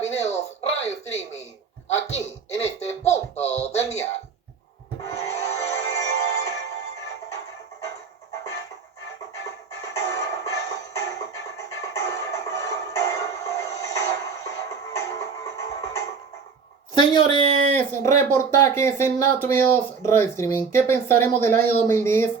Videos Radio Streaming, aquí en este punto del dial. Señores, reportajes en Nacho Videos Radio Streaming. ¿Qué pensaremos del año 2010,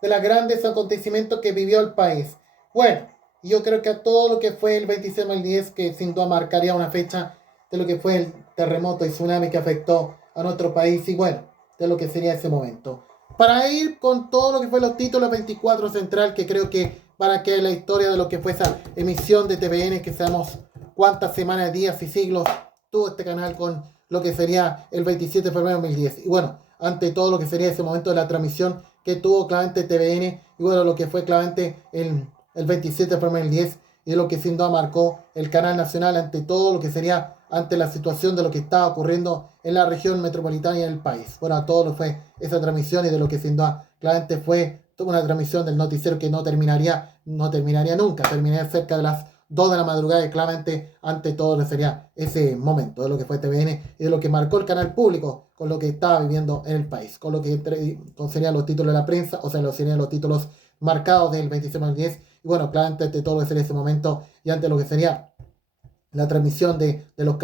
de los grandes acontecimientos que vivió el país? Bueno, yo creo que a todo lo que fue el 26 de 2010, que sin duda marcaría una fecha de lo que fue el terremoto y tsunami que afectó a nuestro país y bueno, de lo que sería ese momento. Para ir con todo lo que fue los títulos 24 Central, que creo que para que la historia de lo que fue esa emisión de TVN, que sabemos cuántas semanas, días y siglos tuvo este canal con lo que sería el 27 de febrero de 2010. Y bueno, ante todo lo que sería ese momento de la transmisión que tuvo claramente TVN, y bueno, lo que fue claramente el 27 de febrero de 2010, y lo que sin duda marcó el canal nacional ante todo lo que sería, ante la situación de lo que estaba ocurriendo en la región metropolitana y en el país. Bueno, a todo lo fue esa transmisión y de lo que sin duda claramente fue una transmisión del noticiero que no terminaría nunca, terminaría cerca de las 2 de la madrugada y claramente ante todo lo sería ese momento de lo que fue TVN y de lo que marcó el canal público con lo que estaba viviendo en el país, con lo que serían los títulos de la prensa, o sea, serían los títulos marcados del 26 de 10 y bueno, claramente ante todo lo que sería ese momento y ante lo que sería la transmisión de los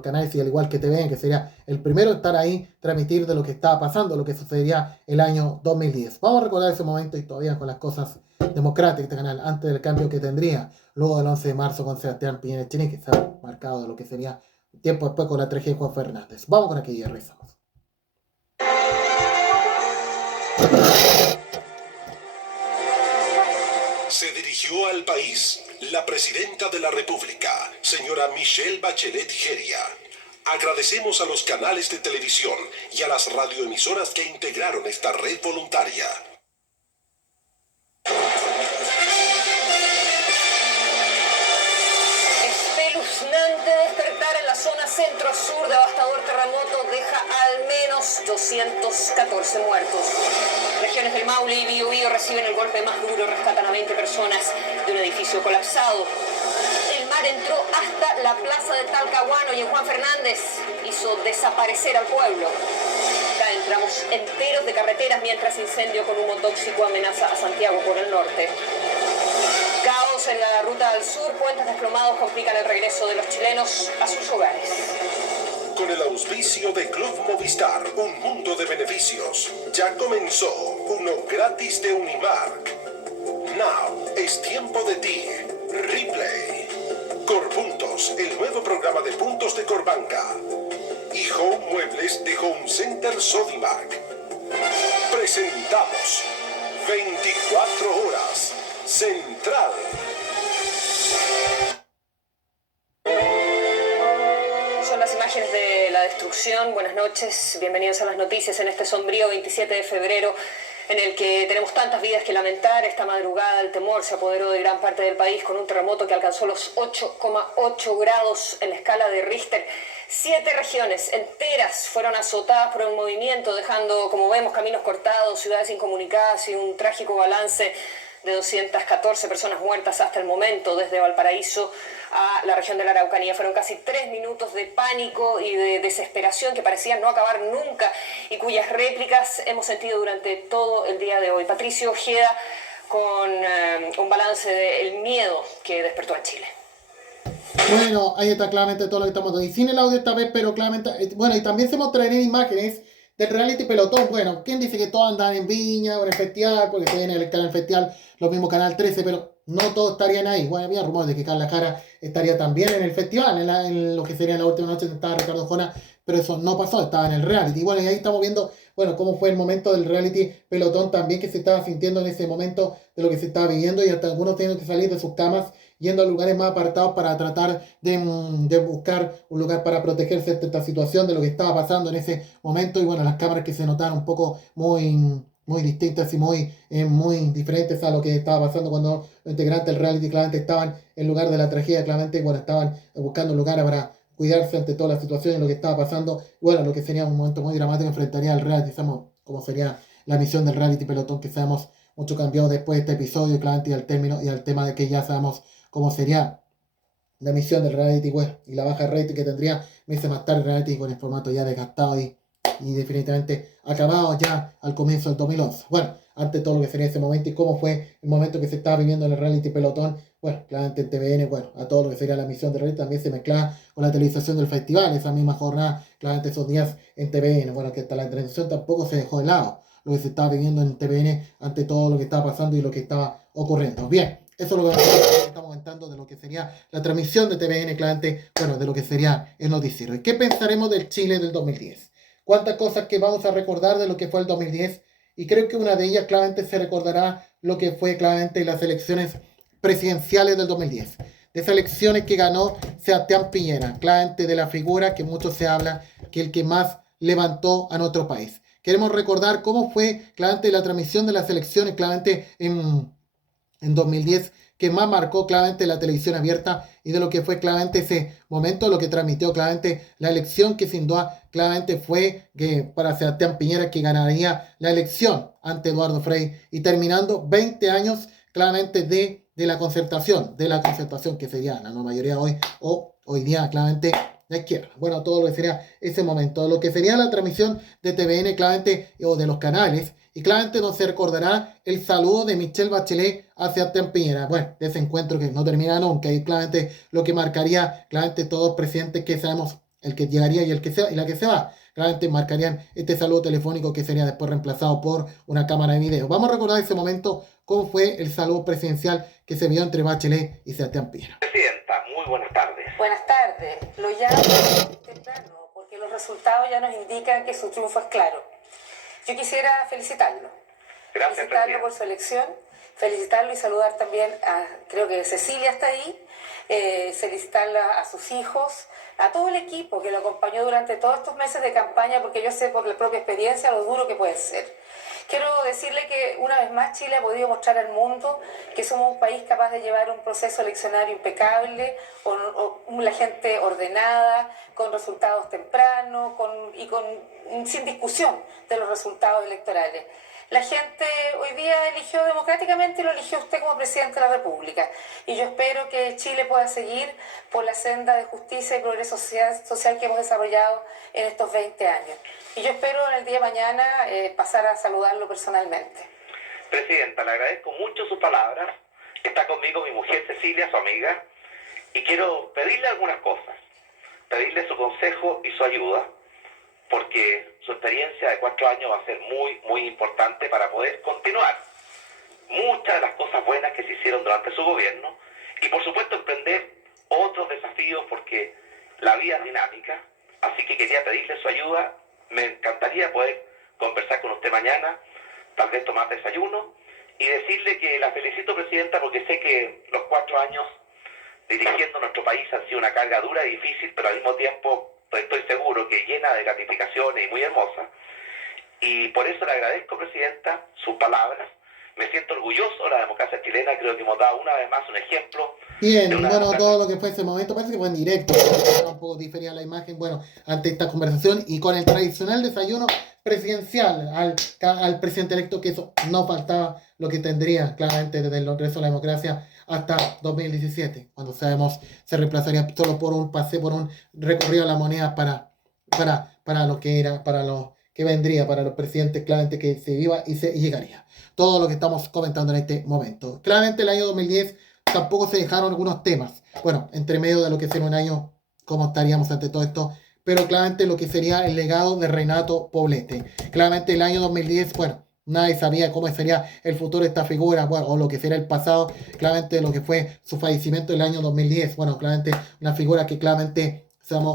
canales y al igual que TVN, que sería el primero en estar ahí, transmitir de lo que estaba pasando, lo que sucedería el año 2010. Vamos a recordar ese momento y todavía con las cosas democráticas de este canal, antes del cambio que tendría luego del 11 de marzo con Sebastián Piñera Echenique, que se ha marcado de lo que sería tiempo después con la tragedia de Juan Fernández. Vamos con aquella y rezamos. Se dirigió al país la Presidenta de la República, señora Michelle Bachelet Jeria. Agradecemos a los canales de televisión y a las radioemisoras que integraron esta red voluntaria. Espeluznante despertar en la zona centro-sur. Devastador terremoto deja al menos 214 muertos. Regiones del Maule y Biobío reciben el golpe más duro, rescatan a 20 personas de un edificio colapsado. El mar entró hasta la plaza de Talcahuano y en Juan Fernández hizo desaparecer al pueblo. Caen tramos enteros de carreteras mientras incendio con humo tóxico amenaza a Santiago por el norte. Caos en la ruta al sur, puentes desplomados complican el regreso de los chilenos a sus hogares. Con el auspicio de Club Movistar, un mundo de beneficios. Ya comenzó uno gratis de Unimark. Now es tiempo de ti. Replay. Corpuntos, el nuevo programa de puntos de Corbanca. Y Home Muebles de Home Center Sodimac. Presentamos 24 horas Central. Son las imágenes de la destrucción. Buenas noches, bienvenidos a las noticias en este sombrío 27 de febrero en el que tenemos tantas vidas que lamentar. Esta madrugada el temor se apoderó de gran parte del país con un terremoto que alcanzó los 8,8 grados en la escala de Richter. 7 regiones enteras fueron azotadas por el movimiento, dejando, como vemos, caminos cortados, ciudades incomunicadas y un trágico balance de 214 personas muertas hasta el momento. Desde Valparaíso a la región de la Araucanía fueron casi 3 minutos de pánico y de desesperación que parecían no acabar nunca y cuyas réplicas hemos sentido durante todo el día de hoy. Patricio Ojeda con un balance del miedo que despertó a Chile. Bueno, ahí está claramente todo lo que estamos dando. Y sin el audio esta vez, pero claramente... Bueno, y también se mostrarían imágenes del reality pelotón. Bueno, ¿quién dice que todos andan en Viña o en el festival? Porque se viene el canal festival, lo mismo Canal 13, pero no todos estarían ahí. Bueno, había rumores de que Carla Jara estaría también en el festival, en lo que sería la última noche que estaba Ricardo Jona, pero eso no pasó, estaba en el reality. Y bueno, y ahí estamos viendo, bueno, cómo fue el momento del reality pelotón también que se estaba sintiendo en ese momento de lo que se estaba viviendo y hasta algunos tienen que salir de sus camas yendo a lugares más apartados para tratar de buscar un lugar para protegerse de esta situación, de lo que estaba pasando en ese momento. Y bueno, las cámaras que se notaban un poco muy distintas y muy diferentes a lo que estaba pasando cuando los integrantes del reality claramente estaban en lugar de la tragedia, claramente bueno, estaban buscando un lugar para cuidarse ante toda la situación y lo que estaba pasando. Bueno, lo que sería un momento muy dramático enfrentaría al reality, sabemos cómo sería la misión del reality pelotón, que sabemos mucho cambiado después de este episodio, claramente y al término y al tema de que ya sabemos cómo sería la emisión del reality web y la baja rating que tendría meses más tarde el reality con el formato ya desgastado y definitivamente acabado ya al comienzo del 2011. Bueno, ante todo lo que sería ese momento y cómo fue el momento que se estaba viviendo en el reality pelotón, bueno, claramente en TVN, bueno, a todo lo que sería la emisión del reality también se mezclaba con la televisación del festival, esa misma jornada, claramente esos días en TVN, bueno, que hasta la transmisión tampoco se dejó de lado, lo que se estaba viviendo en TVN ante todo lo que estaba pasando y lo que estaba ocurriendo. Bien, eso es lo que estamos comentando de lo que sería la transmisión de TVN, claramente, bueno, de lo que sería el noticiero. ¿Y qué pensaremos del Chile del 2010? ¿Cuántas cosas que vamos a recordar de lo que fue el 2010? Y creo que una de ellas claramente se recordará lo que fue claramente las elecciones presidenciales del 2010. De esas elecciones que ganó Sebastián Piñera, claramente de la figura que mucho se habla, que el que más levantó a nuestro país. Queremos recordar cómo fue claramente la transmisión de las elecciones, claramente en 2010, que más marcó claramente la televisión abierta y de lo que fue claramente ese momento, lo que transmitió claramente la elección, que sin duda claramente fue que para Sebastián Piñera que ganaría la elección ante Eduardo Frei y terminando 20 años claramente de la concertación que sería la no mayoría hoy o hoy día claramente la izquierda. Bueno, todo lo que sería ese momento, lo que sería la transmisión de TVN claramente o de los canales. Y claramente no se recordará el saludo de Michelle Bachelet hacia Sebastián Piñera. Bueno, de ese encuentro que no termina nunca. Y claramente lo que marcaría, claramente todos los presidentes que sabemos, el que llegaría y el que se, y la que se va. Claramente marcarían este saludo telefónico que sería después reemplazado por una cámara de video. Vamos a recordar ese momento cómo fue el saludo presidencial que se vio entre Bachelet y Sebastián Piñera. Presidenta, muy buenas tardes. Buenas tardes. Lo llamo temprano porque los resultados ya nos indican que su triunfo es claro. Yo quisiera felicitarlo. Gracias, felicitarlo por su elección, felicitarlo y saludar también a, creo que Cecilia está ahí, felicitarla a sus hijos, a todo el equipo que lo acompañó durante todos estos meses de campaña, porque yo sé por la propia experiencia lo duro que puede ser. Quiero decirle que una vez más Chile ha podido mostrar al mundo que somos un país capaz de llevar un proceso eleccionario impecable, con la gente ordenada, con resultados tempranos sin discusión de los resultados electorales. La gente hoy día eligió democráticamente y lo eligió usted como presidente de la República. Y yo espero que Chile pueda seguir por la senda de justicia y progreso social que hemos desarrollado en estos 20 años. Y yo espero en el día de mañana pasar a saludarlo personalmente. Presidenta, le agradezco mucho sus palabras. Está conmigo mi mujer Cecilia, su amiga, y quiero pedirle algunas cosas. Pedirle su consejo y su ayuda, porque su experiencia de 4 años va a ser muy, muy importante para poder continuar muchas de las cosas buenas que se hicieron durante su gobierno y por supuesto emprender otros desafíos porque la vida es dinámica. Así que quería pedirle su ayuda. Me encantaría poder conversar con usted mañana, tal vez tomar desayuno y decirle que la felicito, presidenta, porque sé que los 4 años dirigiendo nuestro país han sido una carga dura y difícil, pero al mismo tiempo estoy seguro que llena de gratificaciones y muy hermosa. Y por eso le agradezco, presidenta, sus palabras. Me siento orgulloso de la democracia chilena. Creo que hemos dado una vez más un ejemplo. Bien, bueno, todo lo que fue ese momento parece que fue en directo. Era un poco difería la imagen, bueno, ante esta conversación y con el tradicional desayuno presidencial al presidente electo, que eso no faltaba, lo que tendría claramente desde el regreso a la democracia hasta 2017, cuando sabemos se reemplazaría solo por un pase, por un recorrido a la moneda para lo que era, para lo que vendría, para los presidentes claramente que se iba y llegaría. Todo lo que estamos comentando en este momento. Claramente el año 2010 tampoco se dejaron algunos temas. Bueno, entre medio de lo que sería un año, cómo estaríamos ante todo esto, pero claramente lo que sería el legado de Renato Poblete. Claramente el año 2010, bueno, nadie sabía cómo sería el futuro de esta figura, bueno, o lo que sería el pasado, claramente lo que fue su fallecimiento en el año 2010. Bueno, claramente una figura que claramente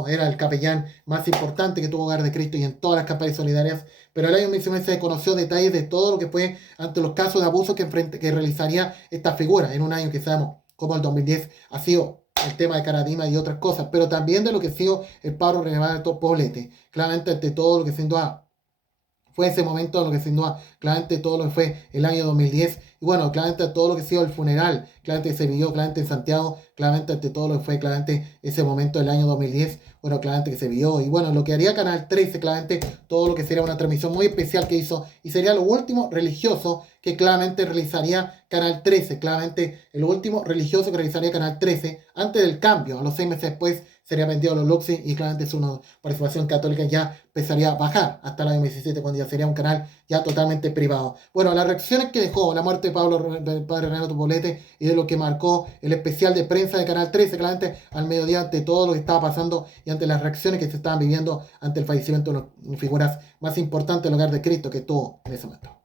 era el capellán más importante que tuvo Hogar de Cristo y en todas las campañas solidarias, pero el año 2019 se conoció detalles de todo lo que fue ante los casos de abuso que realizaría esta figura en un año que sabemos como el 2010 ha sido el tema de Caradima y otras cosas, pero también de lo que ha sido el paro Renato Poblete. Claramente ante todo lo que siendo fue ese momento lo que sin duda, claramente todo lo que fue el año 2010, y bueno, claramente todo lo que ha sido el funeral, claramente se vivió claramente en Santiago, claramente ante todo lo que fue claramente ese momento del año 2010, bueno, claramente que se vio, y bueno, lo que haría Canal 13, claramente todo lo que sería una transmisión muy especial que hizo, y sería lo último religioso que claramente realizaría Canal 13, claramente el último religioso que realizaría Canal 13, antes del cambio, a los 6 meses después, sería vendido a los Luxi y claramente su participación católica ya empezaría a bajar hasta el año 2017 cuando ya sería un canal ya totalmente privado. Bueno, las reacciones que dejó la muerte de del padre Renato Poblete y de lo que marcó el especial de prensa de Canal 13, claramente al mediodía ante todo lo que estaba pasando y ante las reacciones que se estaban viviendo ante el fallecimiento de las figuras más importantes del hogar de Cristo que tuvo en ese momento.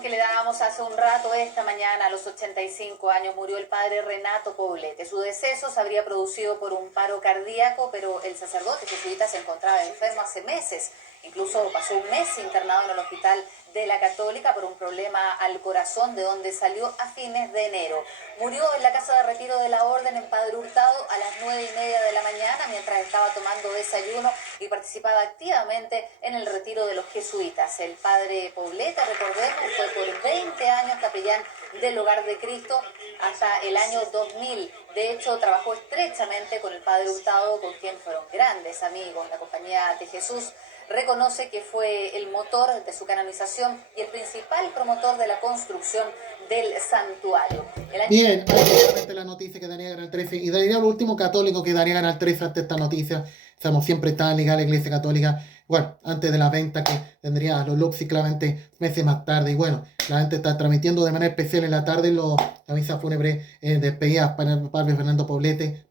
Que le dábamos hace un rato. Esta mañana, a los 85 años, murió el padre Renato Poblete. Su deceso se habría producido por un paro cardíaco, pero el sacerdote jesuita se encontraba enfermo hace meses. Incluso pasó un mes internado en el hospital de la Católica por un problema al corazón, de donde salió a fines de enero. Murió en la casa de retiro de la Orden en Padre Hurtado a las 9:30 de la mañana, mientras estaba tomando desayuno y participaba activamente en el retiro de los jesuitas. El padre Poblete, recordemos, fue por 20 años capellán del Hogar de Cristo hasta el año 2000. De hecho, trabajó estrechamente con el padre Hurtado, con quien fueron grandes amigos. La Compañía de Jesús reconoce que fue el motor de su canonización y el principal promotor de la construcción del santuario. Bien, ahí la noticia que daría Canal 13, y daría el último católico que daría Canal 13 ante esta noticia. Estamos siempre tan ligados a la Iglesia Católica. Bueno, antes de la venta que tendría a los Luxi claramente meses más tarde. Y bueno, la gente está transmitiendo de manera especial en la tarde la misa fúnebre despedida para el padre Renato Poblete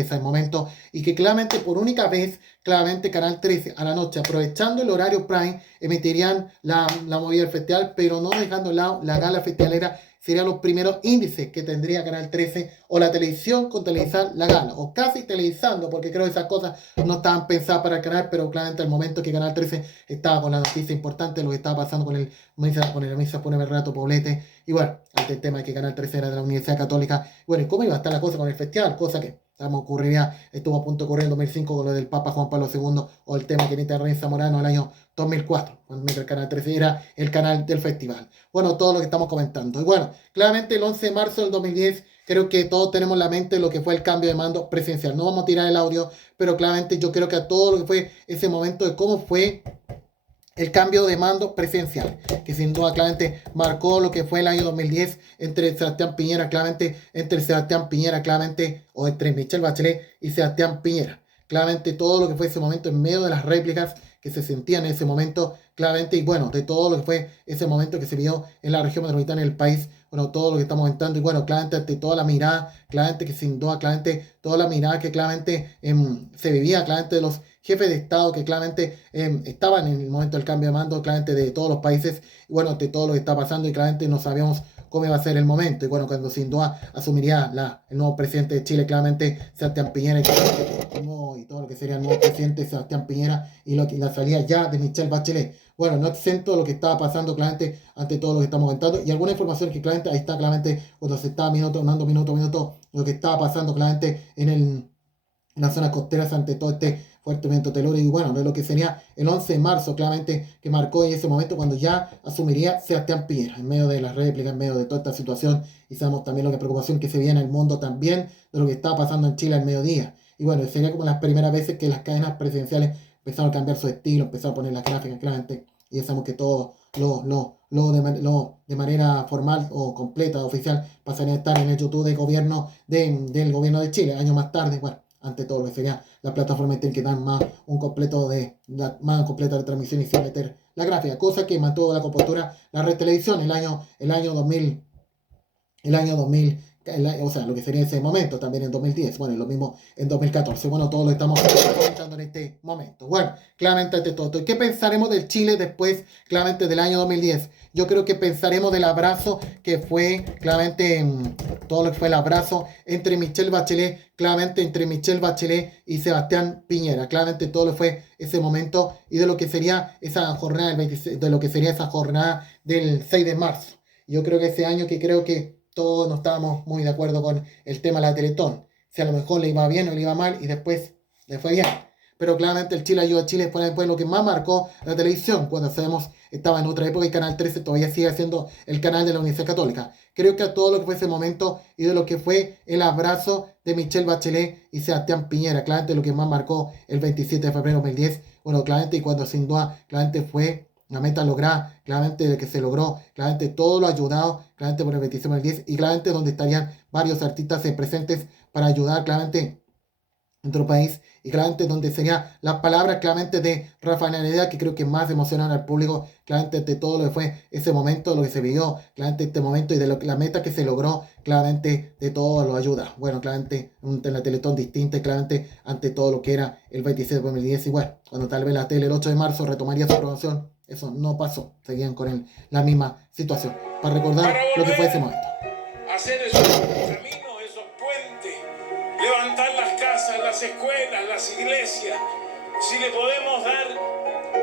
ese momento. Y que claramente por única vez, claramente Canal 13 a la noche, aprovechando el horario prime, emitirían la movida del festival, pero no dejando la gala festivalera. Serían los primeros índices que tendría Canal 13 o la televisión con televisar la gala, o casi televisando, porque creo que esas cosas no estaban pensadas para el canal, pero claramente al momento que Canal 13 estaba con la noticia importante, lo que estaba pasando con la misa fúnebre Renato Poblete, y bueno, ante el tema de que Canal 13 era de la Universidad Católica, bueno, ¿y cómo iba a estar la cosa con el festival? Cosa que estuvo a punto de ocurrir en 2005 con lo del Papa Juan Pablo II, o el tema que Kenita Rey Zamorano el año 2004, cuando el Canal 13 era el canal del festival. Bueno, todo lo que estamos comentando. Y bueno, claramente el 11 de marzo del 2010, creo que todos tenemos en la mente lo que fue el cambio de mando presidencial. No vamos a tirar el audio, pero claramente yo creo que a todo lo que fue ese momento de cómo fue el cambio de mando presidencial, que sin duda claramente marcó lo que fue el año 2010 entre Sebastián Piñera, o entre Michelle Bachelet y Sebastián Piñera. Claramente todo lo que fue ese momento en medio de las réplicas que se sentían en ese momento, claramente, y bueno, de todo lo que fue ese momento que se vio en la región metropolitana del país, bueno, todo lo que estamos comentando, y bueno, claramente ante toda la mirada, claramente que sin duda, claramente toda la mirada que claramente se vivía, claramente de los jefes de Estado que claramente estaban en el momento del cambio de mando, claramente de todos los países, y bueno, de todo lo que está pasando, y claramente no sabíamos cómo iba a ser el momento, y bueno, cuando sin duda asumiría el nuevo presidente de Chile, claramente Sebastián Piñera, y todo lo que sería el nuevo presidente Sebastián Piñera, y la salida ya de Michelle Bachelet. Bueno, no exento de lo que estaba pasando claramente ante todo lo que estamos comentando, y alguna información que claramente, ahí está claramente, cuando se estaba dando minuto a minuto, lo que estaba pasando claramente en las zonas costeras ante todo este fuerte viento telúrico, y bueno, de lo que sería el 11 de marzo, claramente, que marcó en ese momento cuando ya asumiría Sebastián Piñera, en medio de las réplicas, en medio de toda esta situación, y sabemos también lo que preocupación que se veía en el mundo también, de lo que estaba pasando en Chile al mediodía. Y bueno, sería como las primeras veces que las cadenas presidenciales empezaron a cambiar su estilo, empezaron a poner las gráficas claramente, y sabemos que todo de manera formal o completa, oficial, pasaría a estar en el YouTube del gobierno de Chile. Años más tarde, bueno, ante todo lo que sería la plataforma tiene que dar más completa de transmisión y sin meter la gráfica, cosa que mantuvo la compostura la red televisión el año 2000, o sea, lo que sería ese momento, también en 2010, bueno, y lo mismo en 2014, bueno, todo lo estamos comentando en este momento. Bueno, claramente ante todo, ¿qué pensaremos del Chile después, claramente, del año 2010? Yo creo que pensaremos del abrazo que fue, claramente, todo lo que fue el abrazo entre Michelle Bachelet, claramente entre Michelle Bachelet y Sebastián Piñera, claramente todo lo que fue ese momento, y de lo que sería esa jornada del 6 de marzo. Yo creo que ese año que creo que todos no estábamos muy de acuerdo con el tema de la Teletón. si a lo mejor le iba bien o le iba mal y después le fue bien. Pero claramente el Chile ayuda a Chile fue lo que más marcó la televisión, cuando sabemos estaba en otra época y Canal 13 todavía sigue siendo el canal de la Universidad Católica. Creo que a todo lo que fue ese momento y de lo que fue el abrazo de Michelle Bachelet y Sebastián Piñera, claramente lo que más marcó el 27 de febrero de 2010, bueno, claramente y cuando sin duda, claramente fue la meta lograda, claramente de que se logró, claramente todo lo ayudado, claramente por el 27 de 2010 y claramente donde estarían varios artistas presentes para ayudar, claramente en otro país y claramente donde serían las palabras claramente de Rafael Heredia que creo que más emocionaron al público claramente de todo lo que fue ese momento, lo que se vivió claramente este momento y de la meta que se logró claramente de todo lo ayuda. Bueno, claramente en la Teletón distinta y claramente ante todo lo que era el 26 de 2010 y bueno, cuando tal vez la tele el 8 de marzo retomaría su programación, eso no pasó, seguían con la misma situación, para recordar lo que fue ese momento. Hacer esos caminos, esos puentes, levantar las casas, las escuelas, las iglesias, si le podemos dar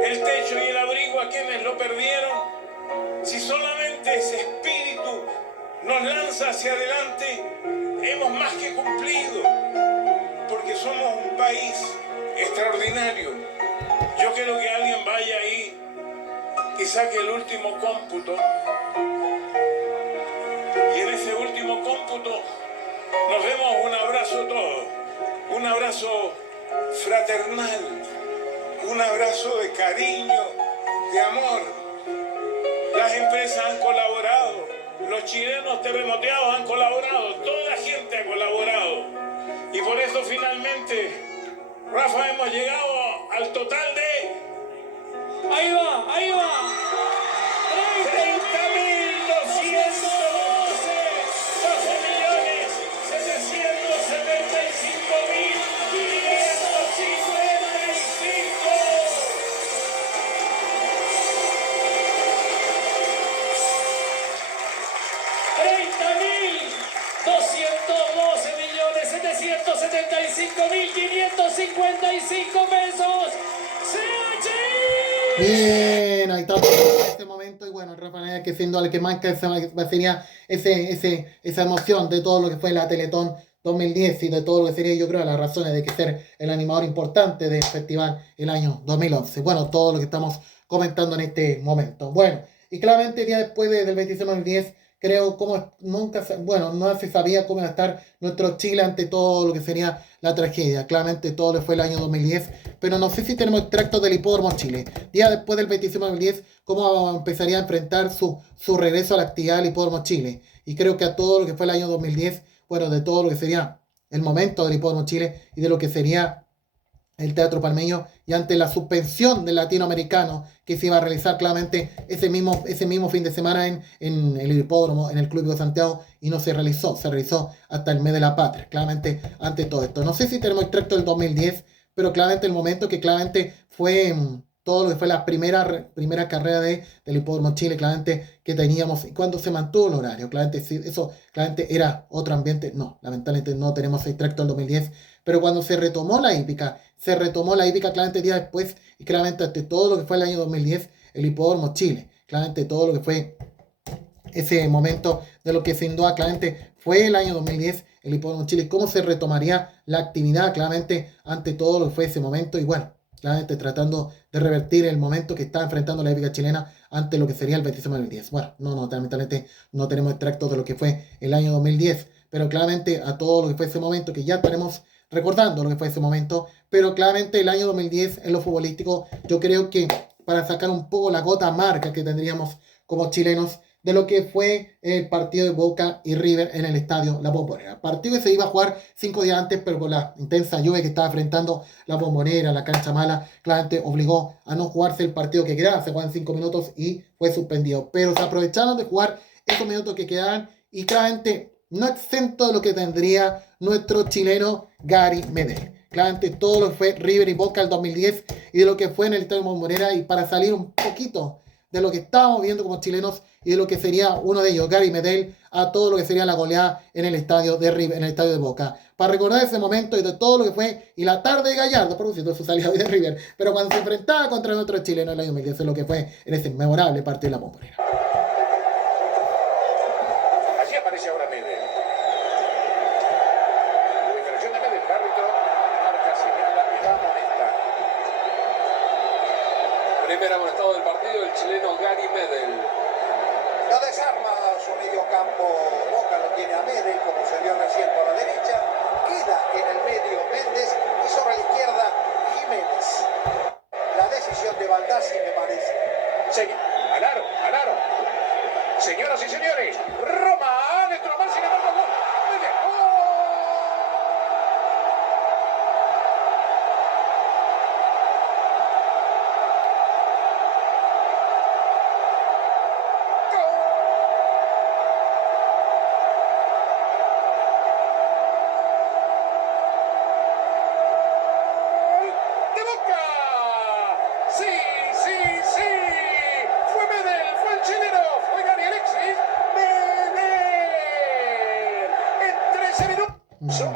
el techo y el abrigo a quienes lo perdieron, si solamente ese espíritu nos lanza hacia adelante, hemos más que cumplido, porque somos un país extraordinario. Yo quiero que alguien vaya ahí y saque el último cómputo. Y en ese último cómputo nos demos un abrazo todos, un abrazo fraternal, un abrazo de cariño, de amor. Las empresas han colaborado, los chilenos terremoteados han colaborado, toda la gente ha colaborado. Y por eso finalmente, Rafa, hemos llegado al total de... Ahí va, ahí va. 30.212.775.555 pesos. Bien, ahí está este momento y bueno, Rafa que siendo el que marca sería esa emoción de todo lo que fue la Teletón 2010 y de todo lo que sería yo creo las razones de que ser el animador importante del festival el año 2011. Bueno, todo lo que estamos comentando en este momento. Bueno, y claramente ya después del 26 de 2010 creo como nunca, no se sabía cómo iba a estar nuestro Chile ante todo lo que sería la tragedia. Claramente todo le fue el año 2010, pero no sé si tenemos extractos del Hipódromo Chile. Día después del 27 de 2010, cómo empezaría a enfrentar su regreso a la actividad del Hipódromo Chile. Y creo que a todo lo que fue el año 2010, bueno, de todo lo que sería el momento del Hipódromo Chile y de lo que sería el Teatro Palmeño y ante la suspensión del latinoamericano que se iba a realizar claramente ese mismo fin de semana en el hipódromo, en el Club de Santiago y no se realizó hasta el mes de la patria, claramente ante todo esto. No sé si tenemos extracto del 2010, pero claramente el momento que claramente fue todo lo que fue la primera carrera del Hipódromo Chile, claramente que teníamos y cuando se mantuvo el horario, claramente sí, eso claramente era otro ambiente, no, lamentablemente no tenemos extracto del 2010, pero cuando se retomó la hípica claramente días después y claramente ante todo lo que fue el año 2010, el Hipódromo Chile, claramente todo lo que fue ese momento de lo que sin duda claramente fue el año 2010, el Hipódromo Chile, cómo se retomaría la actividad claramente ante todo lo que fue ese momento y bueno, claramente tratando de revertir el momento que está enfrentando la hípica chilena ante lo que sería el 26 de 2010. Bueno, lamentablemente no tenemos extractos de lo que fue el año 2010, pero claramente a todo lo que fue ese momento que ya tenemos recordando lo que fue ese momento, pero claramente el año 2010 en lo futbolístico, yo creo que para sacar un poco la gota amarga que tendríamos como chilenos de lo que fue el partido de Boca y River en el estadio La Bombonera. El partido que se iba a jugar 5 días antes, pero con la intensa lluvia que estaba enfrentando La Bombonera, la cancha mala, claramente obligó a no jugarse el partido que quedaba, se juegan 5 minutos y fue suspendido. Pero se aprovecharon de jugar esos minutos que quedaban y claramente no exento de lo que tendría nuestro chileno Gary Medel. Claramente todo lo que fue River y Boca el 2010 y de lo que fue en el estadio Bombonera y para salir un poquito de lo que estábamos viendo como chilenos y de lo que sería uno de ellos, Gary Medel, a todo lo que sería la goleada en el estadio de River, en el estadio de Boca. Para recordar ese momento y de todo lo que fue, y la tarde de Gallardo, por cierto, su salida de River, pero cuando se enfrentaba contra nuestro chileno en el año 2010, es lo que fue en ese memorable partido de la Bombonera. Allí aparece ahora Medel. La diferencia Primer amonestado del partido, el chileno Gary Medel. Lo desarma su medio campo, Boca lo tiene a Medel, como se vio recién por la derecha. Queda en el medio Méndez y sobre la izquierda Jiménez. La decisión de Baldassi me parece. Ganaron. Señoras y señores, Roma, dentro más, sin embargo, gol.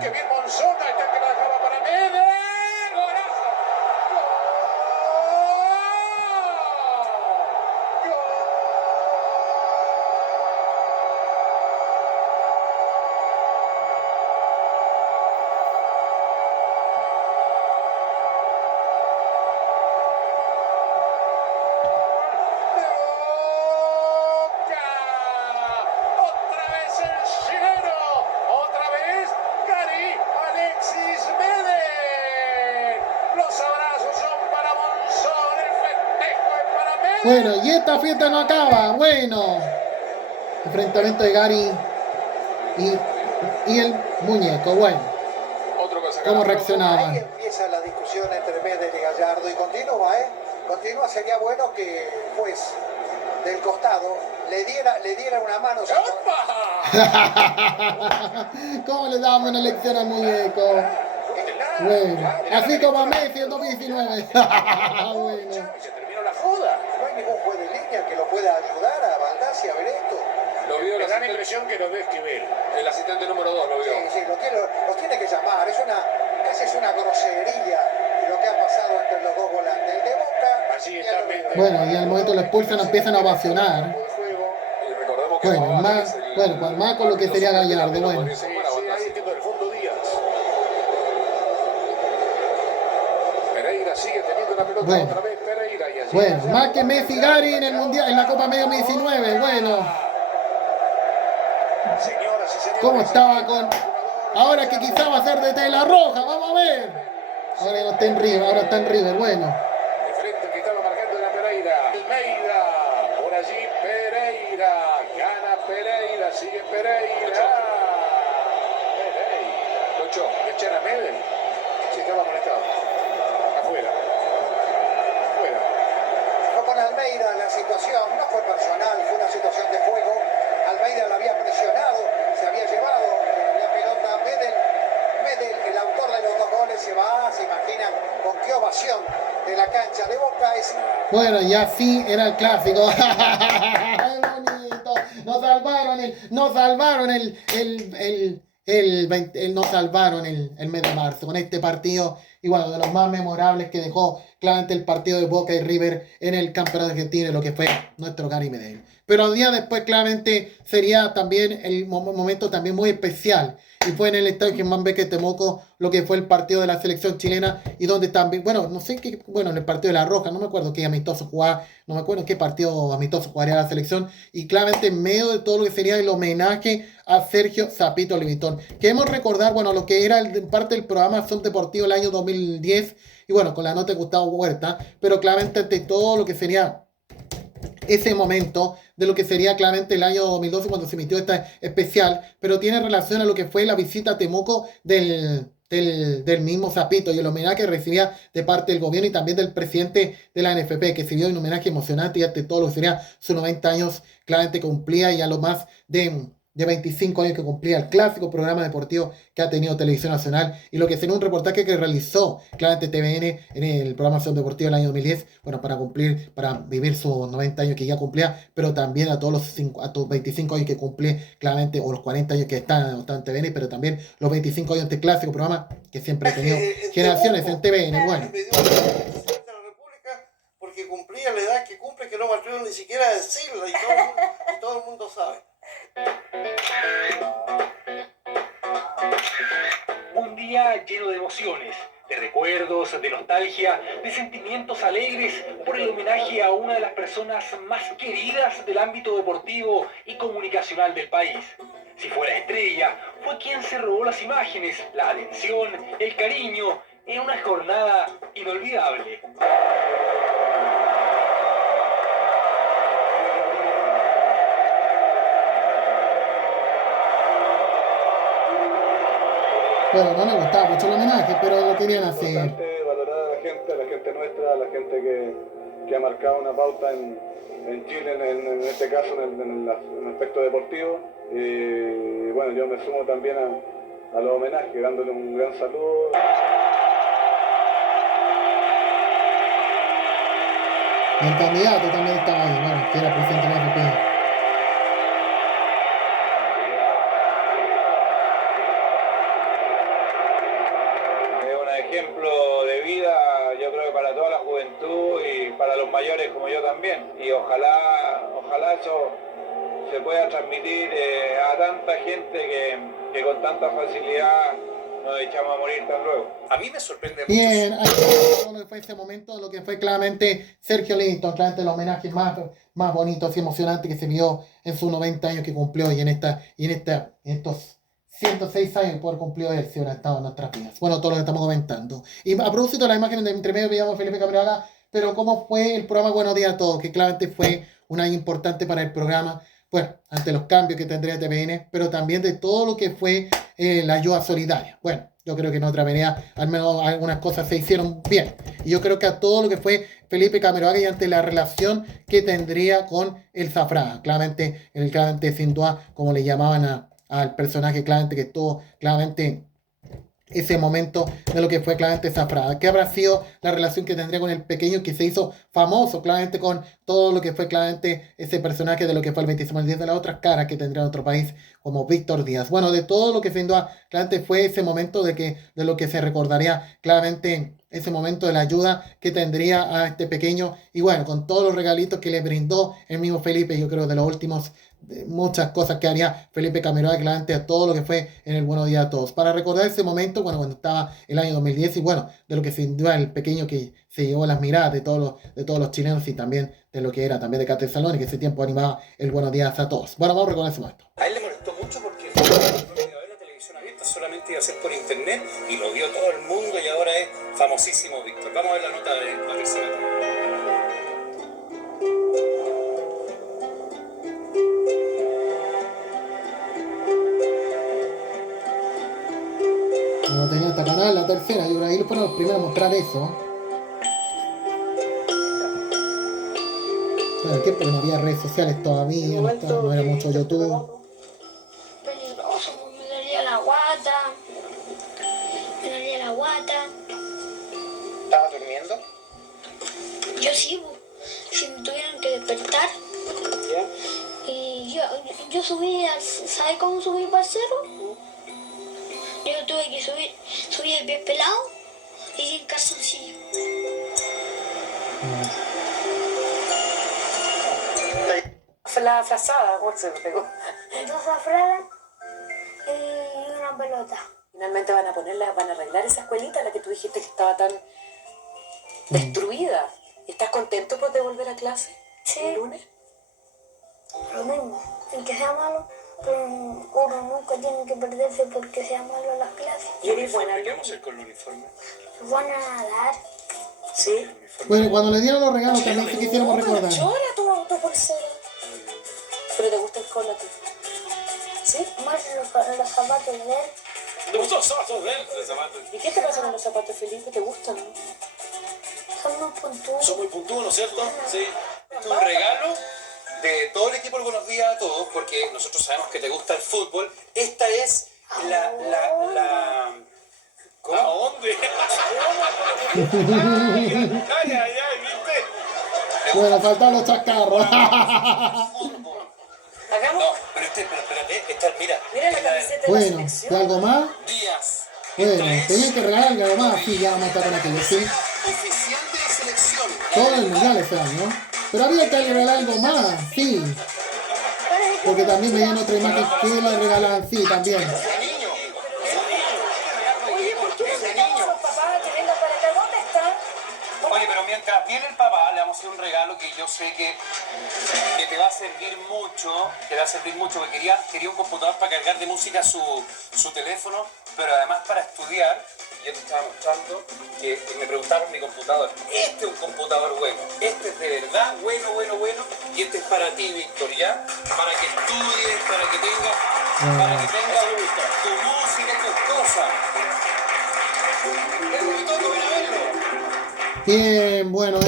Kevin Monzón, ahí está que la dejaba para Medel. ¡Golazo! Otra vez el chileno, otra vez Gary Alexis Medel. Los abrazos son para Monzón, el festejo es para Medel. Bueno, y esta fiesta no acaba. Bueno, enfrentamiento de Gary y el muñeco. Bueno, ¿cómo reaccionaban? Ahí empieza la discusión entre Medel y Gallardo y continúa, Continúa, sería bueno que juez del costado le diera una mano. ¿Cómo le damos una lección al muñeco? Bueno, así como a Messi en 2019. Bueno. Se terminó la joda. No hay ningún juez de línea que lo pueda ayudar a Baldassi a ver esto. Lo vio Me da la impresión que lo ves que ver. el asistente número 2, lo vio. Sí, lo tiene que llamar. Casi es una grosería lo que ha pasado entre los dos volantes. El de Boca. Así está Medel. Bueno, y al momento lo expulsan, empiezan a ovacionar. Y recordemos que Bueno, Pavard más, es el- bueno, pues más con lo que sería Gallardo. Bueno, Sí, ahí entiendo el fondo Díaz. Pereira sigue teniendo la pelota Bueno. otra vez. Pereira y allí. bueno, más que Messi y Gary en el mundial, en la Copa Medio 19. Bueno, Señoras y señores. ¿cómo estaba con? Ahora que quizá va a ser de tela roja, vamos a ver. Ahora no está en River, ahora está en River. Bueno, De frente que estaba marcando era Pereira. Almeida. Por allí Pereira. Gana Pereira. Sigue Pereira. Pereira. Lucho. Echar a Medel. Sí, estaba amonestado. Afuera. Fue con Almeida la situación, no fue personal, fue una situación de juego. Almeida la había presionado, se había llevado la pelota. Medel, el autor de los dos goles, se va, se imaginan con qué ovación de la cancha de Boca. bueno, y así era el clásico. ¡Qué bonito! Nos salvaron el mes de marzo con este partido, igual de los más memorables que dejó claramente el partido de Boca y River en el campeonato argentino, lo que fue nuestro Gary Medel. Pero días después claramente sería también el momento también muy especial, y fue en el estadio Germán Becker Temuco lo que fue el partido de la selección chilena, y donde también, bueno, no sé qué, bueno, en el partido de La Roja, no me acuerdo qué amistoso jugaba, no me acuerdo qué partido amistoso jugaría la selección, y claramente en medio de todo lo que sería el homenaje a Sergio Zapito Livitón. Queremos recordar, bueno, lo que era parte del programa Son Deportivo el año 2010, y bueno, con la nota de Gustavo Huerta, pero claramente ante todo lo que sería ese momento de lo que sería claramente el año 2012 cuando se emitió esta especial, pero tiene relación a lo que fue la visita a Temuco del mismo Zapito y el homenaje que recibía de parte del gobierno y también del presidente de la NFP, que se vio un homenaje emocionante y ante todo lo que sería sus 90 años claramente cumplía, y a lo más de 25 años que cumplía el clásico programa deportivo que ha tenido Televisión Nacional, y lo que sería un reportaje que realizó claramente TVN en el programa Son Deportivo del año 2010, bueno, para vivir sus 90 años que ya cumplía, pero también a todos los 25 años que cumple claramente, o los 40 años que están en TVN, pero también los 25 años de clásico programa que siempre ha tenido generaciones en TVN. Bueno, Porque cumplía la edad que cumple, que no me atrevo ni siquiera a decirlo, y todo el mundo sabe. Un día lleno de emociones, de recuerdos, de nostalgia, de sentimientos alegres por el homenaje a una de las personas más queridas del ámbito deportivo y comunicacional del país. Si fue la estrella, fue quien se robó las imágenes, la atención, el cariño, en una jornada inolvidable. Bueno, no le gustaba mucho el homenaje, pero lo querían hacer. Valorar a la gente nuestra, a la gente que ha marcado una pauta en Chile, en este caso en el aspecto deportivo. Bueno, yo me sumo también a los homenajes, dándole un gran saludo. Y el candidato también estaba ahí, bueno, que era presidente de la AFP. Ejemplo de vida, yo creo que para toda la juventud y para los mayores como yo también, y ojalá eso se pueda transmitir a tanta gente que con tanta facilidad nos echamos a morir tan luego. A mí me sorprende mucho. Bien, ahí todo lo que fue ese momento, lo que fue claramente Sergio Livingstone, claramente el homenaje más bonito y emocionante que se vio en sus 90 años que cumplió y en estos 106 años por cumplido él, si hubiera estado en nuestras vidas. Bueno, todo lo que estamos comentando. Y a propósito de las imágenes de entre medio veíamos a Felipe Camiroaga, pero cómo fue el programa Buenos Días a Todos, que claramente fue un año importante para el programa, bueno, ante los cambios que tendría TVN, pero también de todo lo que fue la ayuda solidaria. Bueno, yo creo que en otra avenida al menos algunas cosas se hicieron bien. Y yo creo que a todo lo que fue Felipe Camiroaga y ante la relación que tendría con el Zafraga. Claramente sin duda, como le llamaban al personaje claramente que estuvo claramente ese momento de lo que fue claramente Zafraga. ¿Qué habrá sido la relación que tendría con el pequeño que se hizo famoso claramente con todo lo que fue claramente ese personaje de lo que fue el 26 de las otras caras que tendría en otro país como Víctor Díaz? Bueno, de todo lo que sin duda claramente fue ese momento de lo que se recordaría claramente ese momento de la ayuda que tendría a este pequeño y bueno, con todos los regalitos que le brindó el mismo Felipe, yo creo de los últimos muchas cosas que haría Felipe Camiroaga claramente a todo lo que fue en el Buenos Días a Todos. Para recordar ese momento, bueno, cuando estaba el año 2010 y bueno, de lo que sin duda el pequeño que se llevó las miradas de todos los chilenos y también de lo que era también de Cate Salón y que ese tiempo animaba el Buenos Días a Todos. Bueno, vamos a recordar ese momento. A él le molestó mucho porque no iba a ver la televisión abierta, solamente iba a ser por internet y lo vio todo el mundo y ahora es famosísimo Víctor. Vamos a ver la nota de Patricia Mata. No tenía hasta canal, la tercera, y ahí fueron los primeros a mostrar eso. Bueno, el tiempo que no había redes sociales todavía, no era mucho YouTube. Peligroso, me dolía la guata. ¿Estabas durmiendo? Yo sí, si me tuvieron que despertar. ¿Ya? Y yo subí, ¿sabes cómo subí para el cerro? Yo tuve que subir el pie pelado y sin calzoncillo. La frazada, ¿cómo se me pegó? Dos afradas y una pelota. Finalmente van a arreglar esa escuelita, la que tú dijiste que estaba tan destruida. ¿Estás contento por de volver a clase? Sí. ¿El lunes? Lo mismo, el que sea malo, pero uno nunca tiene que perderse porque sea malo en las clases. ¿Y eres buena? ¿Qué vamos a hacer con el uniforme? Van a nadar. ¿Sí? Bueno, cuando le dieron los regalos también sí quisiéramos recordar. Chora tu pulsera. ¿Pero te gusta el cola a ti? ¿Sí? Más los zapatos de él. Los zapatos de él, los zapatos. ¿Y qué te pasa con los zapatos, Felipe? ¿Te gustan? Son muy puntudos. Son muy puntudos, ¿no es cierto? Sí. Este es un regalo de todo el equipo del Buenos Días a Todos, porque nosotros sabemos que te gusta el fútbol. Esta es la... ¿Cómo? ¿A dónde? Ay, ¿viste? Bueno, faltan los chascarros. Hagamos. No, pero espérate, Mira la camiseta de Bueno, la ¿y selección. algo más? Díaz. Bueno, tenían que regalar algo más. Sí, ya vamos a estar con aquello, sí. Oficial de selección. Todo el mundial ese año. Pero había que regalar algo más, sí. Porque también veían otra imagen que le regalaban, sí, también. Oye, ¿por qué no invitamos a los papás a que vengan hacer un regalo que yo sé que te va a servir mucho, porque quería un computador para cargar de música su teléfono, pero además para estudiar. Yo te estaba mostrando que me preguntaron por mi computador. Este es un computador bueno, este es de verdad bueno, y este es para ti, Víctor, ¿ya? Para que estudies, para que tengas tu música, tus cosas. Es muy tonto, ven a verlo. Bien, bueno,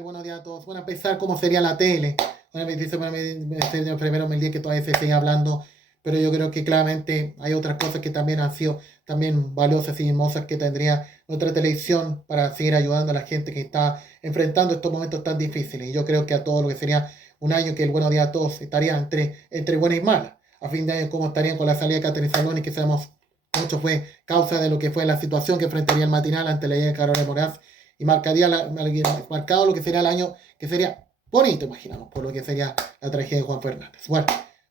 buenos días a todos. Bueno, a empezar cómo sería la tele. Bueno, me dice de febrero 2010 que todavía se sigue hablando, pero yo creo que claramente hay otras cosas que también han sido también valiosas y hermosas que tendría nuestra televisión para seguir ayudando a la gente que está enfrentando estos momentos tan difíciles. Y yo creo que a todo lo que sería un año que el Buenos Días a Todos estaría entre buena y mala. A fin de año, cómo estarían con la salida de Catherine Saloni, que sabemos mucho fue causa de lo que fue la situación que enfrentaría el matinal ante la llegada de Carolina Moraz, y marcado lo que sería el año que sería bonito, imaginamos, por lo que sería la tragedia de Juan Fernández.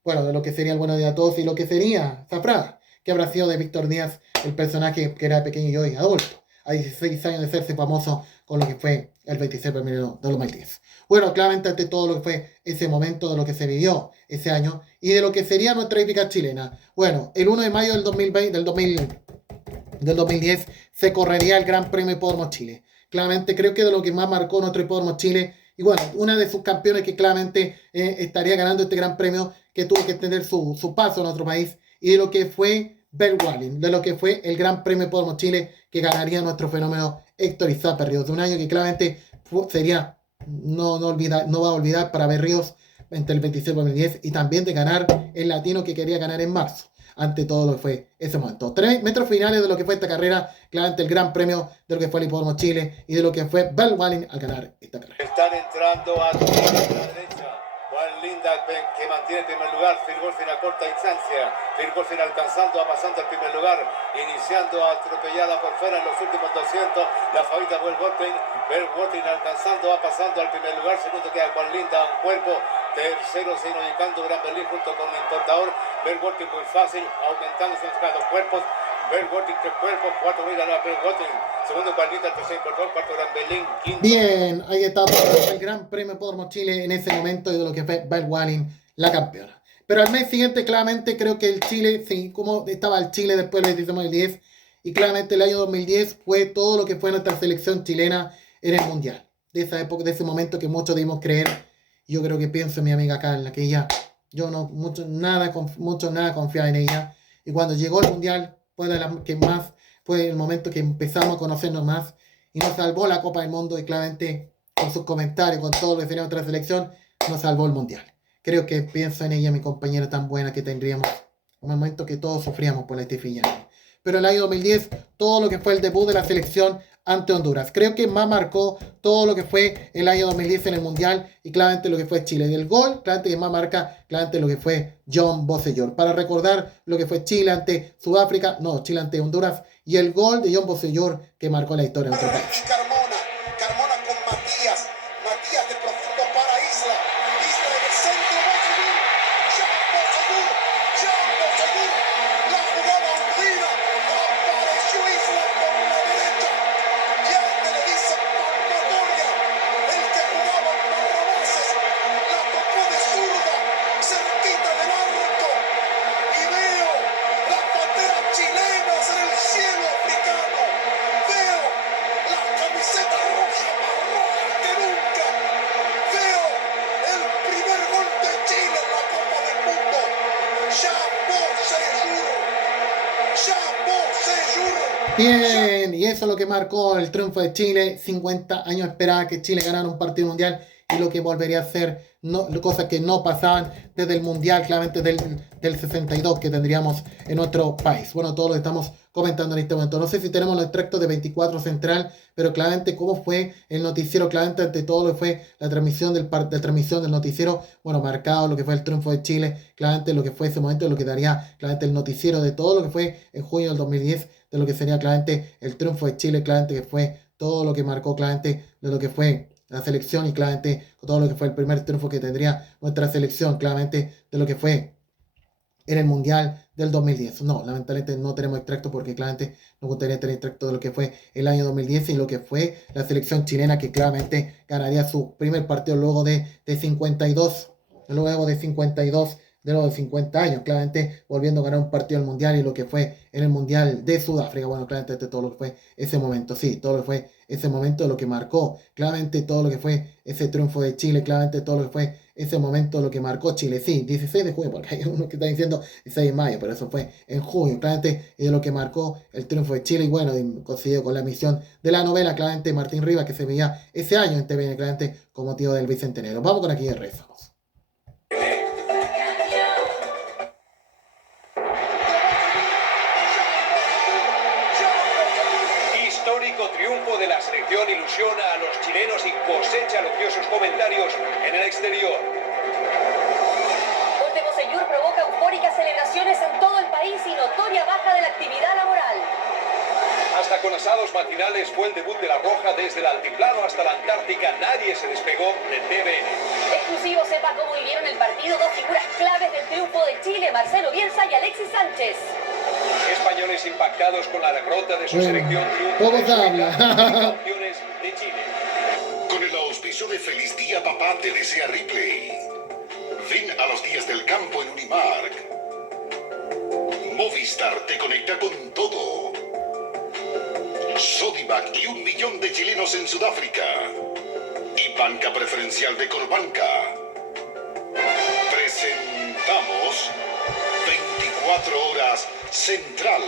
Bueno, de lo que sería el Buenos Días a Todos y lo que sería Zafrada, que habrá sido de Víctor Díaz, el personaje que era pequeño y hoy adulto, a 16 años de serse famoso con lo que fue el 26 de febrero de 2010. Bueno, claramente ante todo lo que fue ese momento, de lo que se vivió ese año y de lo que sería nuestra épica chilena. Bueno, el 1 de mayo del 2010 se correría el Gran Premio Hipódromo Chile. Claramente creo que de lo que más marcó nuestro Hipódromo Chile, y bueno, una de sus campeones que claramente estaría ganando este Gran Premio, que tuvo que tener su paso en nuestro país, y de lo que fue Bell Walling, de lo que fue el Gran Premio Hipódromo Chile, que ganaría nuestro fenómeno Héctor Izá Berríos, de un año que claramente sería, no va a olvidar para Berríos entre el 26 y el 2010, y también de ganar el latino que quería ganar en marzo, ante todo lo que fue ese momento. 3 metros finales de lo que fue esta carrera, claramente el Gran Premio de lo que fue el Hipódromo Chile y de lo que fue Bell Walling al ganar esta carrera. Están entrando a la derecha. Juan Linda, que mantiene el primer lugar. Firgolfin a corta distancia. Firgolfin alcanzando, pasando al primer lugar. Iniciando atropellada por fuera en los últimos 200. La favorita Bell Walling alcanzando, pasando al primer lugar. Segundo queda Juan Linda, un cuerpo. Tercero se ubicando Gran Berlín junto con el importador. Bell Walling muy fácil, aumentando sus dos cuerpos. Bell Walling 3 cuerpos, 4 mil a la Bell Walling. Segundo Juan Linda, tercer importador, cuarto Gran Berlín, quinto. Bien, ahí está el Gran Premio Hipódromo Chile en ese momento y de lo que fue Bell Walling, la campeona. Pero al mes siguiente, claramente, creo que el Chile, sí, como estaba el Chile después del 2010, y claramente el año 2010 fue todo lo que fue nuestra selección chilena en el Mundial. De esa época, de ese momento que muchos debimos creer. Yo creo que pienso en mi amiga Carla, que ella, yo no, nada confiaba en ella. Y cuando llegó el Mundial, fue el momento que empezamos a conocernos más. Y nos salvó la Copa del Mundo, y claramente, con sus comentarios, con todo lo que sería nuestra selección, nos salvó el Mundial. Creo que pienso en ella, mi compañera tan buena que tendríamos. Un momento que todos sufríamos por la Estifillana. Pero el año 2010, todo lo que fue el debut de la selección ante Honduras. Creo que más marcó todo lo que fue el año 2010 en el Mundial y claramente lo que fue Chile. Y el gol, claramente que más marca, claramente lo que fue John Bosellor. Para recordar lo que fue Chile ante Sudáfrica, no, Chile ante Honduras, y el gol de John Bosellor que marcó la historia de nuestro país. Carmona con Matías de profundo para Isla en el centro, John Bosellur, la jugada hundida, apareció Isla por la derecha, y este le dice palmatoria, el que jugaba en Barrabases, la tocó de zurda, cerquita del arco, y veo las banderas chilenas en el cielo africano, veo las camisetas rojas, más rojas que nunca, veo el primer gol de Chile en la Copa del Mundo. Bien, y eso es lo que marcó el triunfo de Chile. 50 años esperaba que Chile ganara un partido mundial, y lo que volvería a ser cosas que no pasaban desde el mundial, claramente del 62 que tendríamos en nuestro país. Bueno, todo lo que estamos comentando en este momento. No sé si tenemos los extractos de 24 Central, pero claramente cómo fue el noticiero, claramente ante todo lo que fue la transmisión del noticiero, bueno, marcado lo que fue el triunfo de Chile, claramente lo que fue ese momento, lo que daría claramente el noticiero de todo lo que fue en junio del 2010, de lo que sería claramente el triunfo de Chile, claramente que fue todo lo que marcó claramente de lo que fue la selección, y claramente todo lo que fue el primer triunfo que tendría nuestra selección, claramente de lo que fue en el Mundial del 2010. No, lamentablemente no tenemos extracto porque claramente nos gustaría tener extracto de lo que fue el año 2010 y lo que fue la selección chilena que claramente ganaría su primer partido luego de 52, luego de 52 de los 50 años, claramente volviendo a ganar un partido del Mundial y lo que fue en el Mundial de Sudáfrica, bueno, claramente todo lo que fue ese momento, sí, todo lo que fue ese momento, lo que marcó, claramente todo lo que fue ese triunfo de Chile, claramente todo lo que fue ese momento, lo que marcó Chile, sí, 16 de junio, porque hay uno que está diciendo 6 de mayo, pero eso fue en junio, claramente es lo que marcó el triunfo de Chile y bueno, coincidió con la emisión de la novela, claramente Martín Rivas, que se veía ese año en TVN, claramente con motivo del Bicentenario. Vamos con aquí de rezo. Triunfo de la selección ilusiona a los chilenos y cosecha elogiosos comentarios en el exterior. Gol de Bocellur provoca eufóricas celebraciones en todo el país y notoria baja de la actividad laboral. Hasta con asados matinales fue el debut de La Roja desde el altiplano hasta la Antártica. Nadie se despegó de TVN. Exclusivo, sepa cómo vivieron el partido dos figuras claves del triunfo de Chile, Marcelo Bielsa y Alexis Sánchez. Españoles impactados con la derrota de su selección. ¿Cómo se habla? Campeones de Chile. Con el auspicio de Feliz Día Papá te desea Ripley. Ven a los días del campo en Unimark. Movistar te conecta con todo. Sodimac y 1 millón de chilenos en Sudáfrica. Y Banca Preferencial de Corbanca. Presentamos 24 horas Central.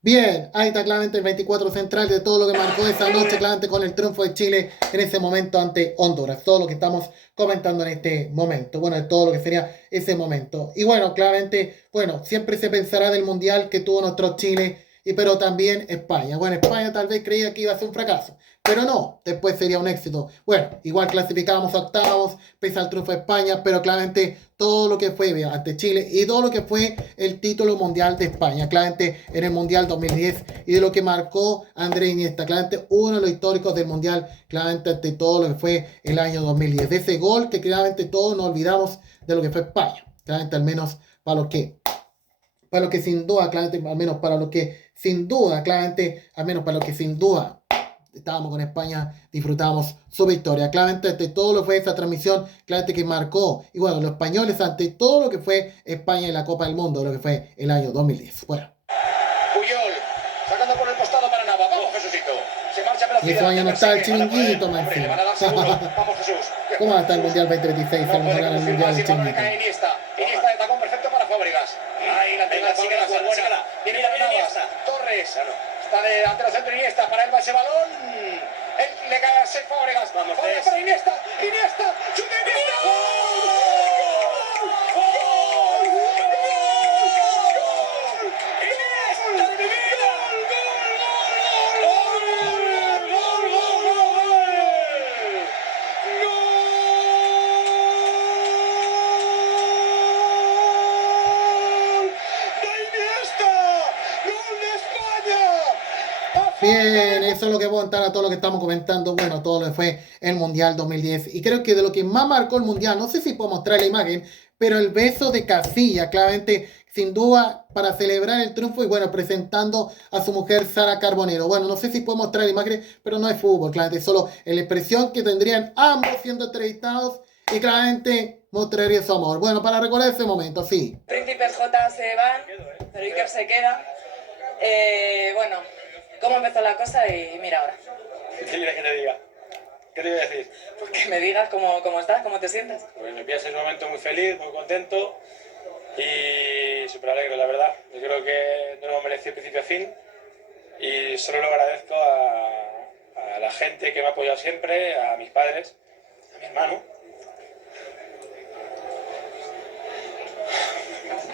Bien, ahí está claramente el 24 central de todo lo que marcó esa noche, claramente con el triunfo de Chile en ese momento ante Honduras. Todo lo que estamos comentando en este momento. Bueno, de todo lo que sería ese momento. Y bueno, claramente, bueno, siempre se pensará del Mundial que tuvo nuestro Chile, pero también España. Bueno, España tal vez creía que iba a ser un fracaso, pero no, después sería un éxito. Bueno, igual clasificábamos a octavos, pese al triunfo de España, pero claramente todo lo que fue ante Chile y todo lo que fue el título mundial de España, claramente en el Mundial 2010 y de lo que marcó Andrés Iniesta, claramente uno de los históricos del Mundial, claramente ante todo lo que fue el año 2010. De ese gol que claramente todos nos olvidamos de lo que fue España, claramente al menos para lo que sin duda, claramente, al menos para lo que sin duda, claramente, al menos para lo que sin duda estábamos con España, disfrutábamos su victoria. Claramente, ante todo lo que fue esa transmisión, claramente que marcó, y bueno, los españoles ante todo lo que fue España en la Copa del Mundo, lo que fue el año 2010. Bueno. Puyol, sacando por el costado para Nava. Vamos, Jesucito. Se marcha velocidad. Y ese año no está el chiringuito, man. Vamos, Jesús. ¿Cómo va a estar el Mundial 2026? No puede confirmar si el balón cae Iniesta. Iniesta de tacón perfecto para Fábregas. Ahí la entrada de Fábregas es buena. Viene la Navas. Torres. Está delante del centro Iniesta. Para él va ese balón. Él le cae a Seth Fábregas. Vamos, Fábregas para Iniesta. Iniesta. ¡Chute Iniesta! ¡Gol! ¡Gol! ¡Gol! ¡Iniesta de mi vida! Bien, eso es lo que voy a contar a todo lo que estamos comentando. Bueno, todo lo que fue el Mundial 2010. Y creo que de lo que más marcó el Mundial, no sé si puedo mostrar la imagen, pero el beso de Casillas, claramente, sin duda, para celebrar el triunfo y bueno, presentando a su mujer Sara Carbonero. Bueno, no sé si puedo mostrar la imagen, pero no es fútbol, claramente, solo la expresión que tendrían ambos siendo entrevistados y claramente mostraría su amor. Bueno, para recordar ese momento, sí. Príncipes J se van, pero Iker se queda. Bueno, cómo empezó la cosa y mira ahora. ¿Qué quieres que te diga? ¿Qué te voy a decir? Pues que me digas cómo estás, cómo te sientes. Pues me pillas en un momento muy feliz, muy contento y súper alegre, la verdad. Yo creo que no lo hemos merecido principio a fin y solo lo agradezco a la gente que me ha apoyado siempre, a mis padres, a mi hermano.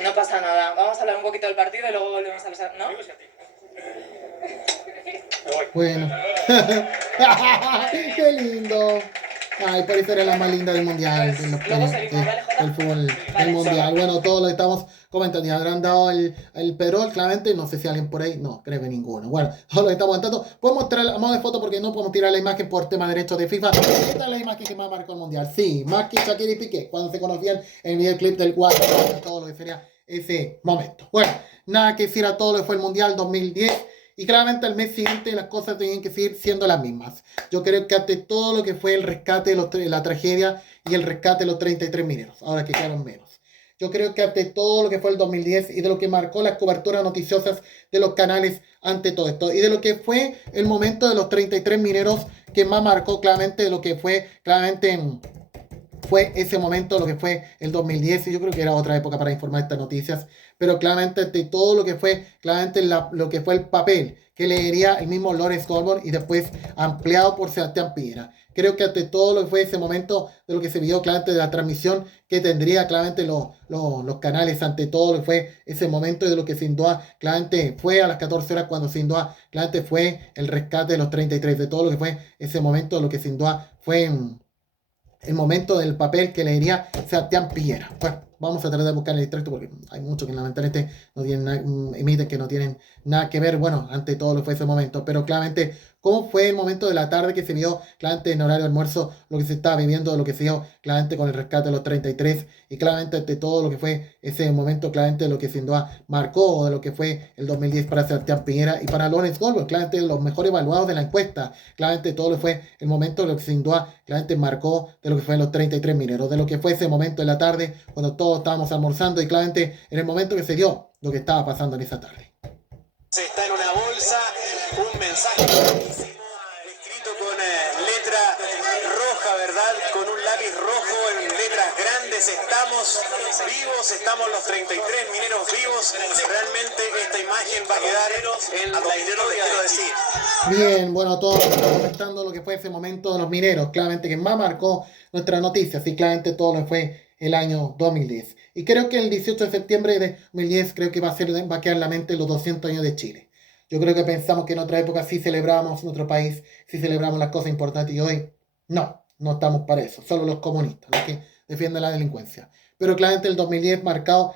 No pasa nada. Vamos a hablar un poquito del partido y luego volvemos a los... ¿No? Bueno. Qué lindo. Ay, por eso era la más linda del mundial, del fútbol del mundial. Bueno, todos lo estamos comentando. Y habrán dado el perol, claramente. No sé si alguien por ahí. No, creo que ninguno. Bueno, todos lo estamos comentando. Puedo mostrar a modo de foto porque no podemos tirar la imagen por tema de derechos de FIFA. Esta es la imagen que más marcó el mundial. Sí, más que Shakira y Piqué, cuando se conocían en el videoclip del 4, todo lo que sería ese momento. Bueno, nada que decir a todo lo que fue el mundial 2010. Y claramente al mes siguiente las cosas tienen que seguir siendo las mismas. Yo creo que ante todo lo que fue el rescate de la tragedia y el rescate de los 33 mineros, ahora que quedaron menos. Yo creo que ante todo lo que fue el 2010 y de lo que marcó las coberturas noticiosas de los canales ante todo esto. Y de lo que fue el momento de los 33 mineros que más marcó claramente de lo que fue claramente... Fue ese momento, lo que fue el 2010, y yo creo que era otra época para informar estas noticias, pero claramente de todo lo que fue, claramente lo que fue el papel que leería el mismo Lawrence Goldberg y después ampliado por Sebastián Piñera. Creo que ante todo lo que fue ese momento de lo que se vio claramente de la transmisión que tendría claramente los canales ante todo lo que fue ese momento de lo que sin duda claramente fue a las 14 horas cuando sin duda claramente fue el rescate de los 33, de todo lo que fue ese momento de lo que sin duda fue... el momento del papel que leería Sebastián Piñera. Bueno, vamos a tratar de buscar el extracto porque hay muchos que lamentablemente no tienen emiten que no tienen nada que ver, bueno, ante todo lo que fue ese momento, pero claramente cómo fue el momento de la tarde que se vio claramente en horario de almuerzo, lo que se estaba viviendo, lo que se vio claramente con el rescate de los 33 y claramente ante todo lo que fue ese momento, claramente lo que sin duda marcó de lo que fue el 2010 para Sebastián Piñera y para Lawrence Goldberg, claramente los mejores evaluados de la encuesta, claramente todo lo que fue el momento de lo que sin duda claramente marcó de lo que fue los 33 mineros, de lo que fue ese momento de la tarde cuando todos estábamos almorzando y claramente en el momento que se dio lo que estaba pasando en esa tarde. Está en una bolsa un mensaje escrito con letra roja, ¿verdad? Con un lápiz rojo en letras grandes. Estamos vivos, estamos los 33 mineros vivos. Realmente esta imagen va a quedar en la historia, quiero decir. Bien, bueno, todos comentando lo que fue ese momento de los mineros, claramente que más marcó nuestras noticias y claramente todo lo que fue el año 2010. Y creo que el 18 de septiembre de 2010 creo que va a quedar en la mente los 200 años de Chile. Yo creo que pensamos que en otra época sí celebrábamos nuestro país, sí celebramos las cosas importantes y hoy no estamos para eso. Solo los comunistas, los que defienden la delincuencia. Pero claramente el 2010 marcó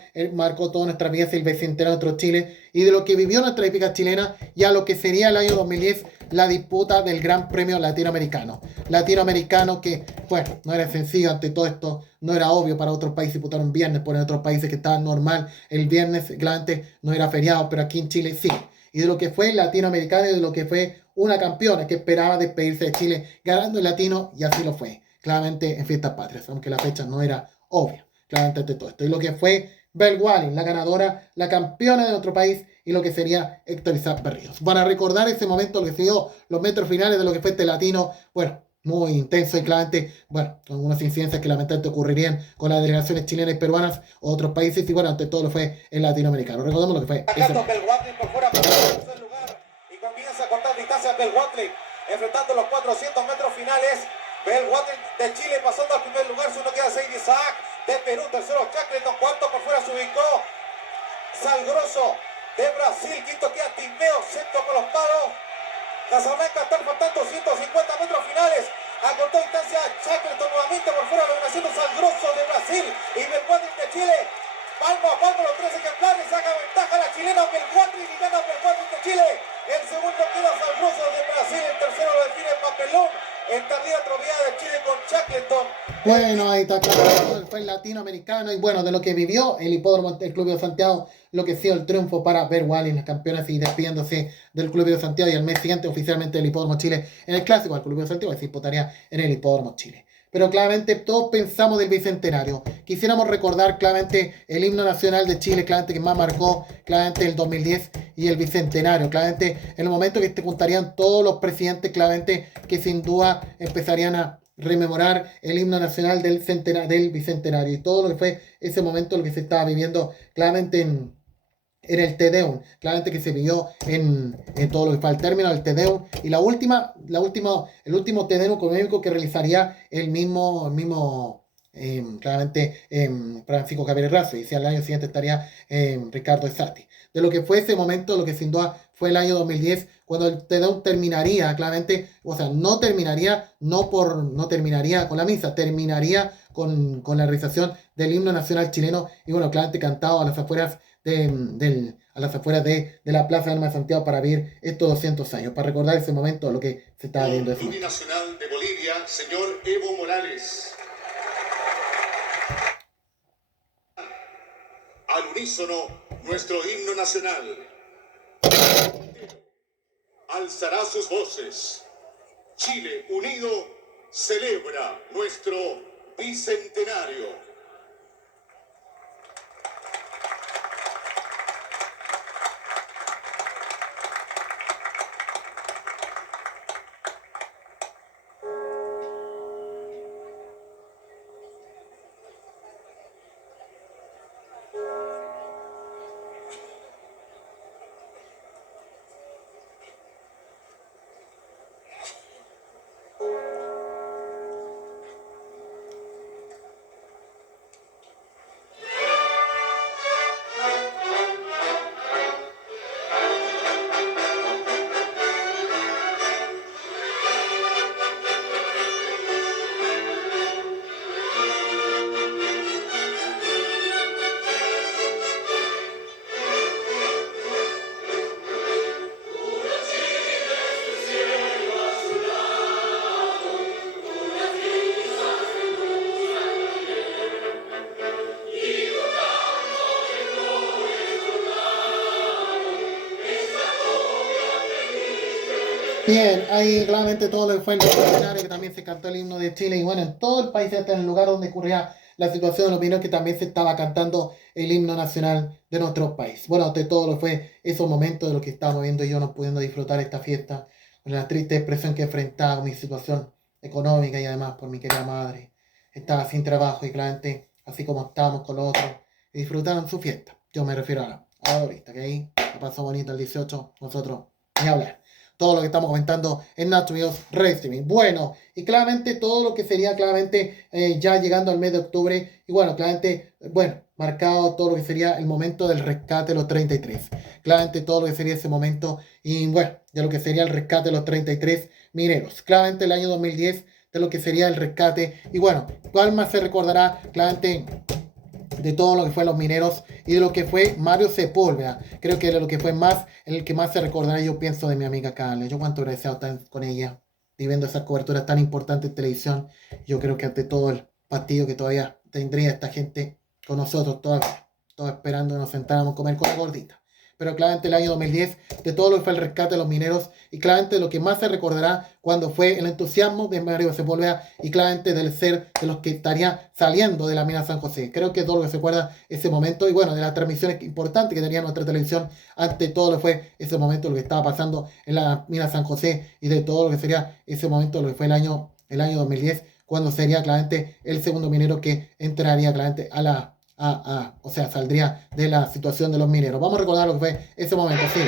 toda nuestra vida, el bicentenario de nuestro Chile y de lo que vivió nuestra épica chilena y a lo que sería el año 2010 la disputa del Gran Premio Latinoamericano. Latinoamericano que, bueno, no era sencillo ante todo esto, no era obvio para otros países disputar un viernes, por en otros países que estaba normal el viernes, claramente no era feriado, pero aquí en Chile sí. Y de lo que fue latinoamericano y de lo que fue una campeona que esperaba despedirse de Chile ganando el latino y así lo fue. Claramente en Fiestas Patrias, aunque la fecha no era obvia. Claramente ante todo esto. Y lo que fue Bel Wallin, la ganadora, la campeona de nuestro país y lo que sería Héctor Isaac Berríos. Van a recordar ese momento, lo que se dio, los metros finales de lo que fue este latino, bueno, muy intenso y claramente, bueno, con algunas incidencias que lamentablemente ocurrirían con las delegaciones chilenas y peruanas o otros países y bueno, ante todo lo fue el latinoamericano. Recordemos lo que fue ese momento. Bel Wallin por fuera por el tercer lugar y comienza a cortar distancia Bel Wallin enfrentando los 400 metros finales. Bel Wallin de Chile pasando al primer lugar, segundo queda Seid Isaac. De Perú, tercero Shackleton, cuarto por fuera se ubicó Salgroso de Brasil, quinto queda Timeo, sexto con los palos. Casablanca están faltando 150 metros finales. Acortó distancia Shackleton nuevamente por fuera, lo viene haciendo Salgroso de Brasil y Belguadri de Chile. Palmo a palmo los tres ejemplares, saca ventaja la chilena Belguadri y gana Belguadri de Chile. El segundo queda Salgroso de Brasil, el tercero lo define Papelón. En tardía atropellada de Chile con Shackleton. Bueno, ahí está claro, fue el latinoamericano y bueno, de lo que vivió el hipódromo del Club de Santiago, lo que ha sido el triunfo para Bel Wallin, las campeonas y despidiéndose del Club de Santiago y al mes siguiente oficialmente el hipódromo Chile en el clásico del Club de Santiago y se disputaría en el hipódromo Chile. Pero claramente todos pensamos del bicentenario. Quisiéramos recordar claramente el himno nacional de Chile, claramente que más marcó claramente el 2010 y el bicentenario. Claramente en el momento que se juntarían todos los presidentes, claramente que sin duda empezarían a rememorar el himno nacional del bicentenario y todo lo que fue ese momento lo que se estaba viviendo claramente en el Te Deum, claramente que se vivió en todo lo que fue al término del Te Deum y el último Te Deum económico que realizaría el mismo claramente Francisco Javier Razo, y si al año siguiente estaría Ricardo Esati. De lo que fue ese momento, lo que sin duda fue el año 2010, cuando el TDU terminaría, claramente, o sea, no terminaría con la misa, terminaría con la realización del himno nacional chileno, y bueno, claramente cantado a las afueras de la Plaza de Armas de Santiago para vivir estos 200 años, para recordar ese momento, lo que se estaba viendo. Plurinacional de Bolivia, señor Evo Morales. Al unísono, nuestro himno nacional alzará sus voces. Chile unido celebra nuestro bicentenario. Bien, ahí claramente todo lo que fue el escenario, que también se cantó el himno de Chile, y bueno, en todo el país, hasta en el lugar donde ocurría la situación de los mineros, que también se estaba cantando el himno nacional de nuestro país. Bueno, de todo lo que fue esos momentos de lo que estábamos viendo y yo no pudiendo disfrutar esta fiesta, con la triste expresión que enfrentaba con mi situación económica y además por mi querida madre. Estaba sin trabajo y claramente, así como estábamos con los otros, disfrutaron su fiesta. Yo me refiero a ahorita, que ahí me pasó bonito el 18, nosotros ni hablar. Todo lo que estamos comentando en Nacho Videos Red Streaming. Bueno, y claramente todo lo que sería claramente ya llegando al mes de octubre, y bueno, claramente, bueno, marcado todo lo que sería el momento del rescate de los 33. Claramente todo lo que sería ese momento, y bueno, ya lo que sería el rescate de los 33 mineros. Claramente el año 2010 de lo que sería el rescate, y bueno, ¿cuál más se recordará? Claramente de todo lo que fue los mineros y de lo que fue Mario Sepúlveda. Creo que de lo que fue más, el que más se recordará, yo pienso, de mi amiga Carla. Yo cuánto agradecido estar con ella, viviendo esas coberturas tan importantes en televisión. Yo creo que ante todo el partido que todavía tendría esta gente con nosotros, todos esperando que nos sentáramos a comer con la gordita. Pero claramente el año 2010, de todo lo que fue el rescate de los mineros, y claramente lo que más se recordará cuando fue el entusiasmo de Mario Sepúlveda, y claramente del ser de los que estaría saliendo de la mina San José. Creo que todo lo que se acuerda ese momento, y bueno, de las transmisiones importantes que tenía nuestra televisión ante todo lo que fue ese momento, lo que estaba pasando en la mina San José, y de todo lo que sería ese momento, lo que fue el año 2010, cuando sería claramente el segundo minero que entraría claramente o sea, saldría de la situación de los mineros. Vamos a recordar lo que fue ese momento, sí.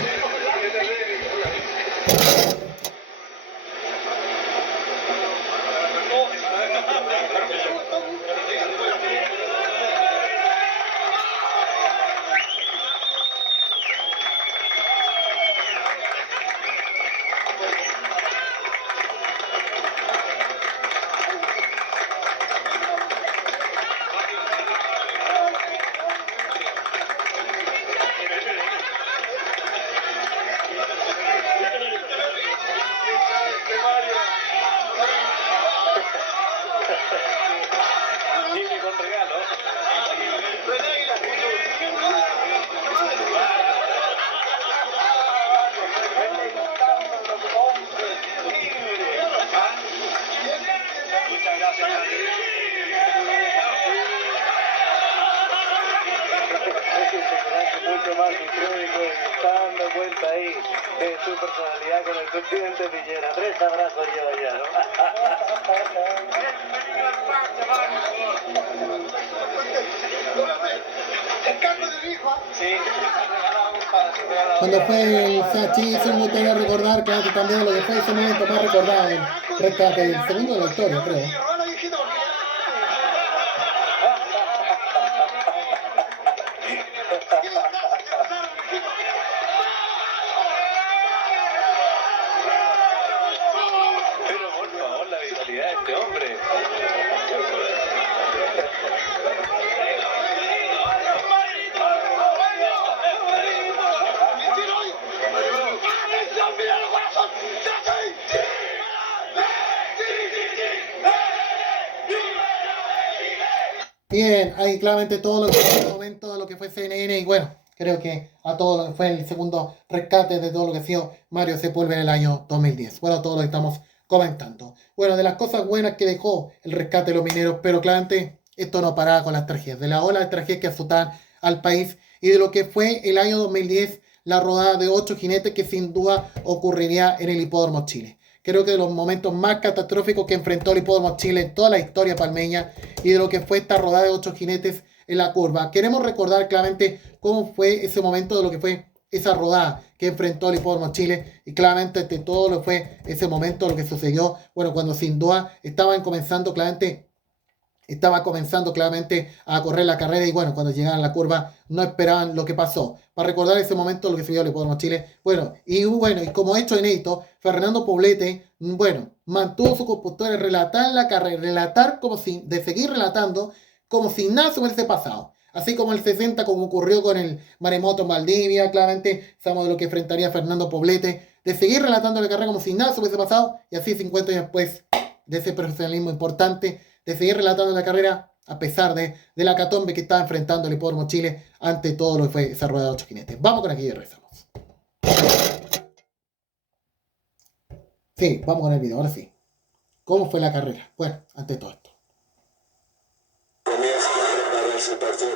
Mucho más sincrónico, está dando cuenta ahí de su personalidad con el presidente Piñera. 3 abrazos yo ya, ¿no? Cuando fue el Sachi, se me gustaría recordar que también lo que fue ese momento más recordado, el rescate, el segundo de la historia, creo. este hombre. Bien, ahí claramente todo lo que fue el momento de lo que fue CNN y bueno, creo que a todo lo que fue el segundo rescate de todo lo que ha sido Mario Sepúlveda en el año 2010. Bueno, todo lo que estamos comentando. Bueno, de las cosas buenas que dejó el rescate de los mineros, pero claramente esto no paraba con las tragedias, de la ola de tragedias que azotaban al país y de lo que fue el año 2010, la rodada de 8 jinetes que sin duda ocurriría en el Hipódromo Chile. Creo que de los momentos más catastróficos que enfrentó el Hipódromo Chile en toda la historia palmeña y de lo que fue esta rodada de 8 jinetes en la curva. Queremos recordar claramente cómo fue ese momento de lo que fue esa rodada que enfrentó el Hipódromo Chile y claramente de todo lo que fue ese momento, lo que sucedió, bueno, cuando sin duda estaba comenzando claramente a correr la carrera y bueno, cuando llegaban a la curva no esperaban lo que pasó. Para recordar ese momento lo que se vio en el Hipódromo Chile, y como hecho inédito, Fernando Poblete, mantuvo su compostura de relatar la carrera, de seguir relatando como si nada se hubiese pasado. Así como el 60, como ocurrió con el maremoto en Valdivia, claramente sabemos de lo que enfrentaría Fernando Poblete, de seguir relatando la carrera como si nada se hubiese pasado, y así 50 años después de ese profesionalismo importante, de seguir relatando la carrera a pesar de la catombe que estaba enfrentando el Hipódromo Chile ante todo lo que fue esa rueda de 8 jinetes. Vamos con aquí y regresamos. Sí, vamos con el video, ahora sí. ¿Cómo fue la carrera? Bueno, ante todo esto. Comienza a prepararse el partido.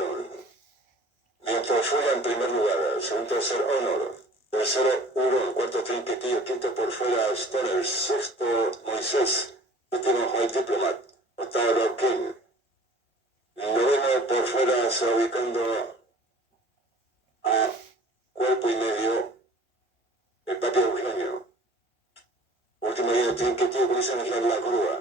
Viento fuera en primer lugar, segundo tercer Honor, tercero Hurón, cuarto Trinquetillo, quinto por fuera Stoner, sexto Moisés, último White Diplomat, octavo Roquín, noveno por fuera se va ubicando a cuerpo y medio el Papi Eugenio. Último día de Trinquetillo comienza a mezclar la grúa.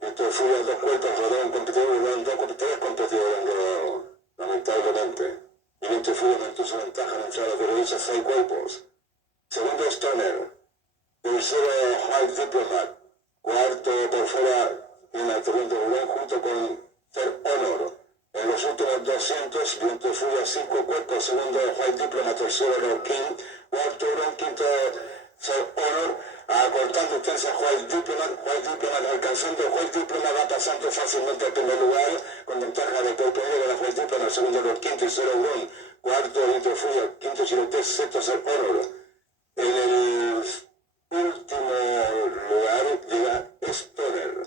Esto fue a 2 vueltas, rodaron competidores, rodaron 2 competidores han rodado, lamentablemente. Y Viento Furia mantuvo su ventaja en entrar a la derecha 6 cuerpos. Segundo Stoner, tercero White Diplomat, cuarto por fuera en el terreno de Hurón junto con Third Honor. En los últimos 200, Viento Furia 5 cuerpos, segundo White Diplomat, tercero Roquín, cuarto Hurón, quinto Third Honor. Acortando distancia White Diplomat alcanzando, White Diplomat va pasando fácilmente al primer lugar, con ventaja de cuerpo negro la White Diplomat, segundo lugar, quinto y cero Hurón, cuarto Viento Furia, quinto Chilote, sexto Ser Honor. En el último lugar llega Stoner.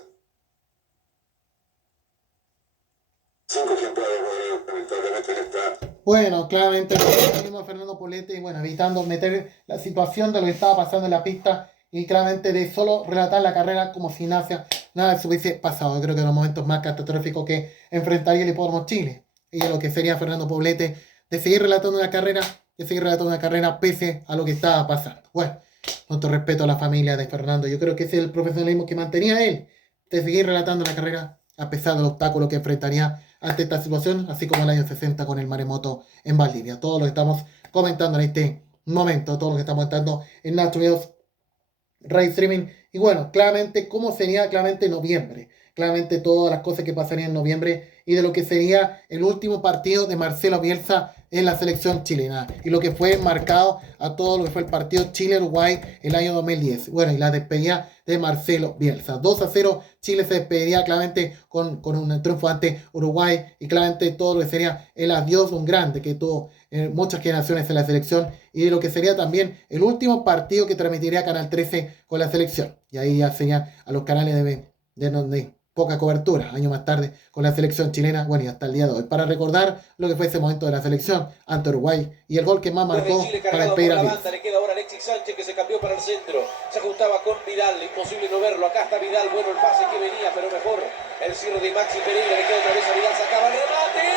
5 ejemplares, lamentablemente en esta. Bueno, claramente mismo Fernando Poblete, evitando meter la situación de lo que estaba pasando en la pista y claramente de solo relatar la carrera como si nada se hubiese pasado. Yo creo que en los momentos más catastróficos que enfrentaría el Hipódromo Chile y lo que sería Fernando Poblete, de seguir relatando una carrera pese a lo que estaba pasando. Bueno, con todo respeto a la familia de Fernando, yo creo que ese es el profesionalismo que mantenía él, de seguir relatando la carrera a pesar del obstáculo que enfrentaría ante esta situación, así como el año 60 con el maremoto en Valdivia. Todo lo que estamos comentando en este momento, todo lo que estamos comentando en Nacho Videos Ray Streaming. Y bueno, claramente cómo sería noviembre. Claramente todas las cosas que pasarían en noviembre y de lo que sería el último partido de Marcelo Bielsa en la selección chilena. Y lo que fue marcado a todo lo que fue el partido Chile-Uruguay el año 2010. Bueno, y la despedida de Marcelo Bielsa. 2-0, Chile se despediría claramente con un triunfo ante Uruguay. Y claramente todo lo que sería el adiós de un grande que tuvo muchas generaciones en la selección. Y de lo que sería también el último partido que transmitiría Canal 13 con la selección. Y ahí ya sería a los canales de poca cobertura, años más tarde, con la selección chilena, bueno, y hasta el día de hoy, para recordar lo que fue ese momento de la selección ante Uruguay y el gol que más marcó para despedir a Bielsa. Le queda ahora Alexis Sánchez, que se cambió para el centro, se juntaba con Vidal, imposible no verlo, acá está Vidal, bueno el pase que venía, pero mejor el cierre de Maxi Pereira, le queda otra vez a Vidal, sacaba el remate.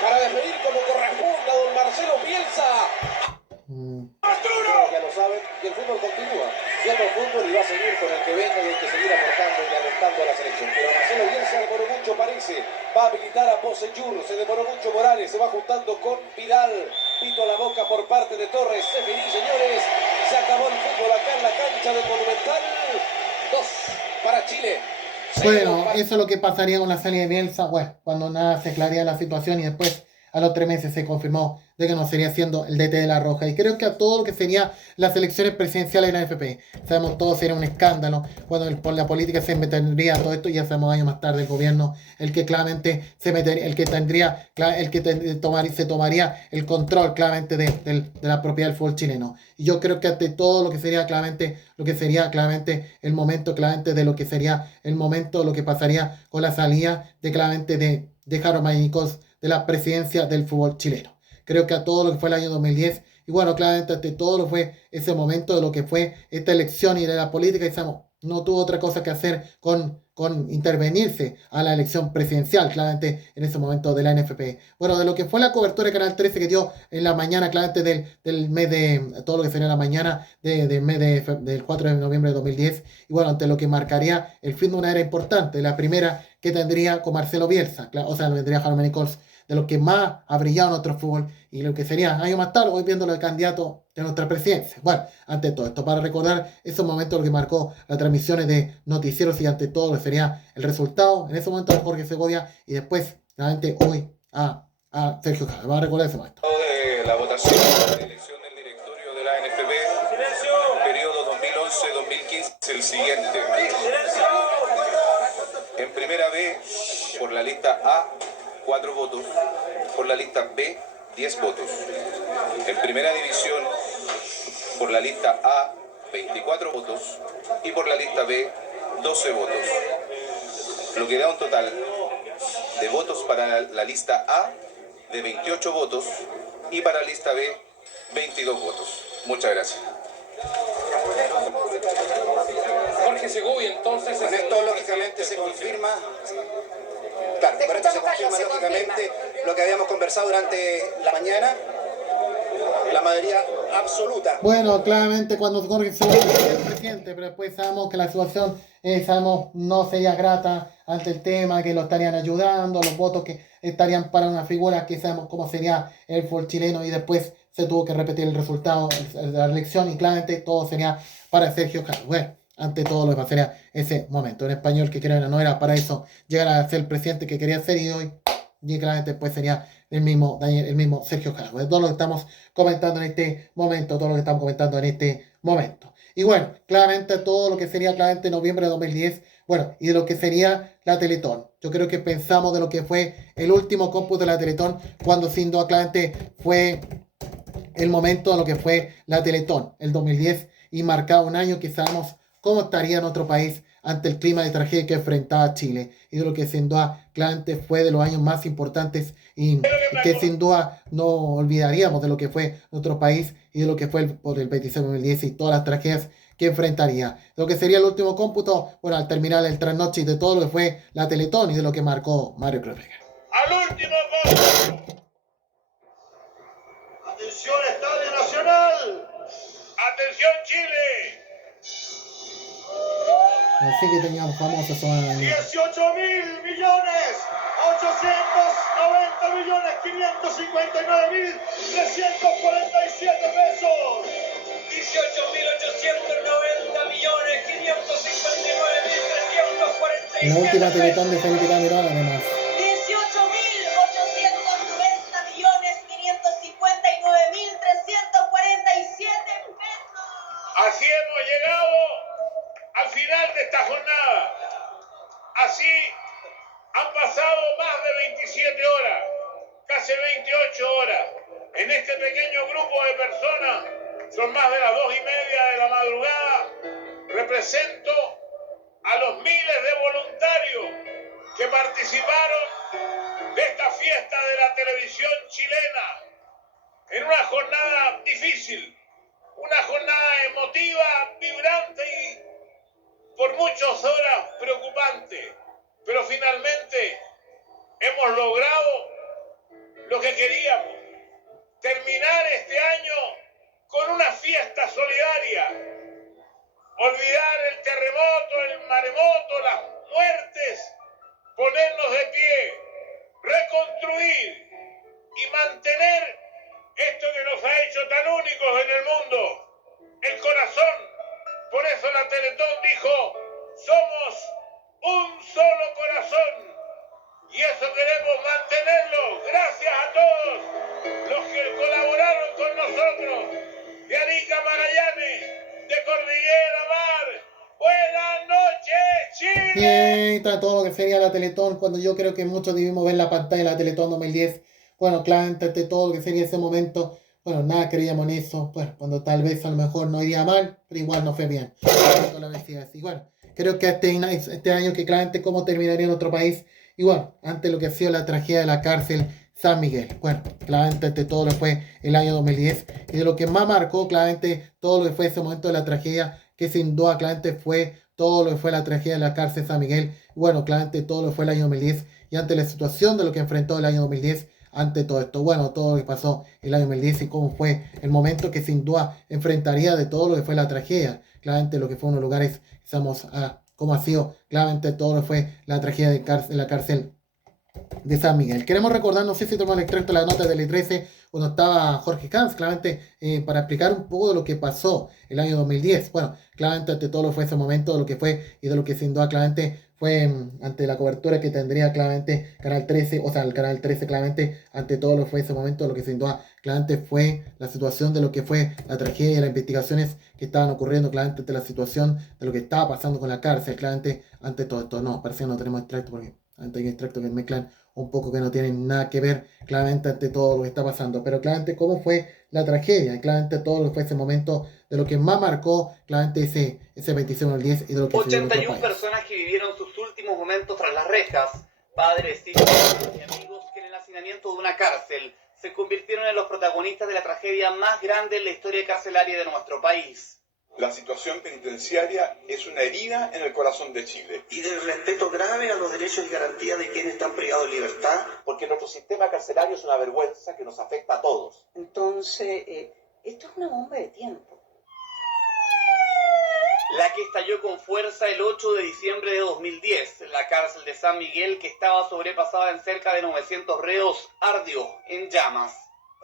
Para despedir como corresponde a don Marcelo Bielsa. Ya lo saben, que el fútbol fútbol y va a seguir con el que venga y hay que seguir aportando y alentando a la selección. Pero Marcelo Bielsa demoró mucho, parece. Va a habilitar a Bocellur, se demoró mucho Morales, se va juntando con Vidal. Pito a la boca por parte de Torres. Se finí, señores. Se acabó el fútbol acá en la cancha del Monumental. 2 para Chile. Bueno, eso es lo que pasaría con la salida de Bielsa, bueno, cuando nada se aclararía la situación y después a los 3 meses se confirmó de que no sería siendo el DT de la Roja. Y creo que a todo lo que sería las elecciones presidenciales de la ANFP, sabemos todo sería un escándalo cuando por la política se metería todo esto. Ya sabemos años más tarde el gobierno el que claramente se metería, se tomaría el control claramente de la propiedad del fútbol chileno. Y yo creo que ante todo lo que sería claramente el momento claramente de lo que sería el momento, lo que pasaría con la salida de claramente de Jaro Mañicos de la presidencia del fútbol chileno. Creo que a todo lo que fue el año 2010, y bueno, claramente ante todo lo fue ese momento de lo que fue esta elección y de la política, y no tuvo otra cosa que hacer con intervenirse a la elección presidencial, claramente en ese momento de la NFP. Bueno, de lo que fue la cobertura de Canal 13 que dio en la mañana, claramente del mes de, todo lo que sería la mañana del mes del 4 de noviembre de 2010, y bueno, ante lo que marcaría el fin de una era importante, la primera que tendría con Marcelo Bielsa, o sea, lo vendría Jaro Mañicos, de lo que más ha brillado en nuestro fútbol y lo que sería años más tarde, hoy viéndolo el candidato de nuestra presidencia. Bueno, ante todo esto, para recordar esos momentos lo que marcó las transmisiones de noticieros y ante todo lo que sería el resultado, en ese momento de Jorge Segovia y después, realmente hoy, a Sergio Jara. Vamos a recordar ese momento. De la votación de elección del directorio de la ANFP, periodo 2011-2015, el siguiente. En primera B, por la lista A, 4 votos, por la lista B, 10 votos. En primera división, por la lista A, 24 votos y por la lista B, 12 votos. Lo que da un total de votos para la lista A de 28 votos y para la lista B, 22 votos. Muchas gracias. Jorge Segovia, entonces... Con esto, lógicamente, se confirma... Claro, con esto se confirma lógicamente lo que habíamos conversado durante la mañana, la mayoría absoluta. Bueno, claramente cuando Jorge Segovia es el presidente, pero después sabemos que la situación no sería grata ante el tema, que lo estarían ayudando, los votos que estarían para una figura que sabemos cómo sería el fútbol chileno y después se tuvo que repetir el resultado de la elección y claramente todo sería para Sergio Jara. Bueno, ante todo lo que pasaría ese momento. En español, que creo no era para eso llegar a ser el presidente que quería ser y hoy, y claramente pues sería el mismo Sergio Jara. Pues todo lo que estamos comentando en este momento, Y bueno, claramente todo lo que sería claramente noviembre de 2010, bueno, y de lo que sería la Teletón. Yo creo que pensamos de lo que fue el último cómputo de la Teletón, cuando sin duda claramente fue el momento de lo que fue la Teletón, el 2010, y marcaba un año que sabemos cómo estaría nuestro país ante el clima de tragedia que enfrentaba Chile y de lo que sin duda claramente fue de los años más importantes y que sin duda no olvidaríamos de lo que fue nuestro país y de lo que fue por el 26 de 2010 y todas las tragedias que enfrentaría. Lo que sería el último cómputo, bueno, al terminar el trasnoche de todo lo que fue la Teletón y de lo que marcó Mario Cruz Vega. ¡Al último cómputo! ¡Atención, Estadio Nacional! ¡Atención, Chile! Así que teníamos famosos 18.890.559.347 pesos. 18.890.559.347. La última Teletón de Felipe Calderón, además. 18.890.559.347 pesos. Así hemos llegado al final de esta jornada. Así han pasado más de 27 horas, casi 28 horas. En este pequeño grupo de personas, son más de las 2:30 de la madrugada, represento a los miles de voluntarios que participaron de esta fiesta de la televisión chilena en una jornada difícil, una jornada emotiva, vibrante y por muchas horas preocupante, pero finalmente hemos logrado lo que queríamos, terminar este año con una fiesta solidaria. olvidar el terremoto, el maremoto, las muertes, ponernos de pie, reconstruir y mantener esto que nos ha hecho tan únicos en el mundo, el corazón. Por eso la Teletón dijo, somos un solo corazón y eso queremos mantenerlo. Gracias a todos los que colaboraron con nosotros, de Arica a Magallanes, de Cordillera a Mar. Buenas noches, Chile. Bien, está todo lo que sería la Teletón, cuando yo creo que muchos debimos ver la pantalla de la Teletón 2010. Bueno, claramente todo lo que sería ese momento, bueno, nada creíamos en eso, bueno, cuando tal vez a lo mejor no iría mal, pero igual no fue bien. Y bueno, creo que este año que claramente cómo terminaría en otro país, y bueno, ante lo que ha sido la tragedia de la cárcel San Miguel. Bueno, claramente todo lo que fue el año 2010, y de lo que más marcó claramente todo lo que fue ese momento de la tragedia, que sin duda claramente fue todo lo que fue la tragedia de la cárcel San Miguel. Bueno, claramente todo lo que fue el año 2010, y ante la situación de lo que enfrentó el año 2010, ante todo esto, bueno, todo lo que pasó el año 2010 y cómo fue el momento que sin duda enfrentaría de todo lo que fue la tragedia, claramente lo que fue unos lugares, estamos a cómo ha sido claramente todo lo que fue la tragedia de la cárcel de San Miguel. Queremos recordar, no sé si tomamos el extracto de la nota del I13 cuando estaba Jorge Camps, claramente para explicar un poco de lo que pasó el año 2010. Bueno, claramente ante todo lo que fue ese momento, de lo que fue y de lo que sin duda claramente fue ante la cobertura que tendría claramente Canal 13, o sea, el Canal 13 claramente ante todo lo que fue ese momento, lo que sin duda claramente fue la situación de lo que fue la tragedia y las investigaciones que estaban ocurriendo claramente ante la situación de lo que estaba pasando con la cárcel, claramente ante todo esto. No, parece que no tenemos extracto porque hay extractos que mezclan un poco que no tienen nada que ver claramente ante todo lo que está pasando, pero claramente cómo fue la tragedia y claramente todo lo que fue ese momento de lo que más marcó claramente ese 26 del 10 y de lo que 81 personas que vivieron sus últimos momentos tras las rejas, padres, hijos y amigos que en el hacinamiento de una cárcel se convirtieron en los protagonistas de la tragedia más grande en la historia carcelaria de nuestro país. La situación penitenciaria es una herida en el corazón de Chile. Y del respeto grave a los derechos y garantías de quienes están privados de libertad. Porque nuestro sistema carcelario es una vergüenza que nos afecta a todos. Entonces, esto es una bomba de tiempo. La que estalló con fuerza el 8 de diciembre de 2010, la cárcel de San Miguel, que estaba sobrepasada en cerca de 900 reos, ardió en llamas.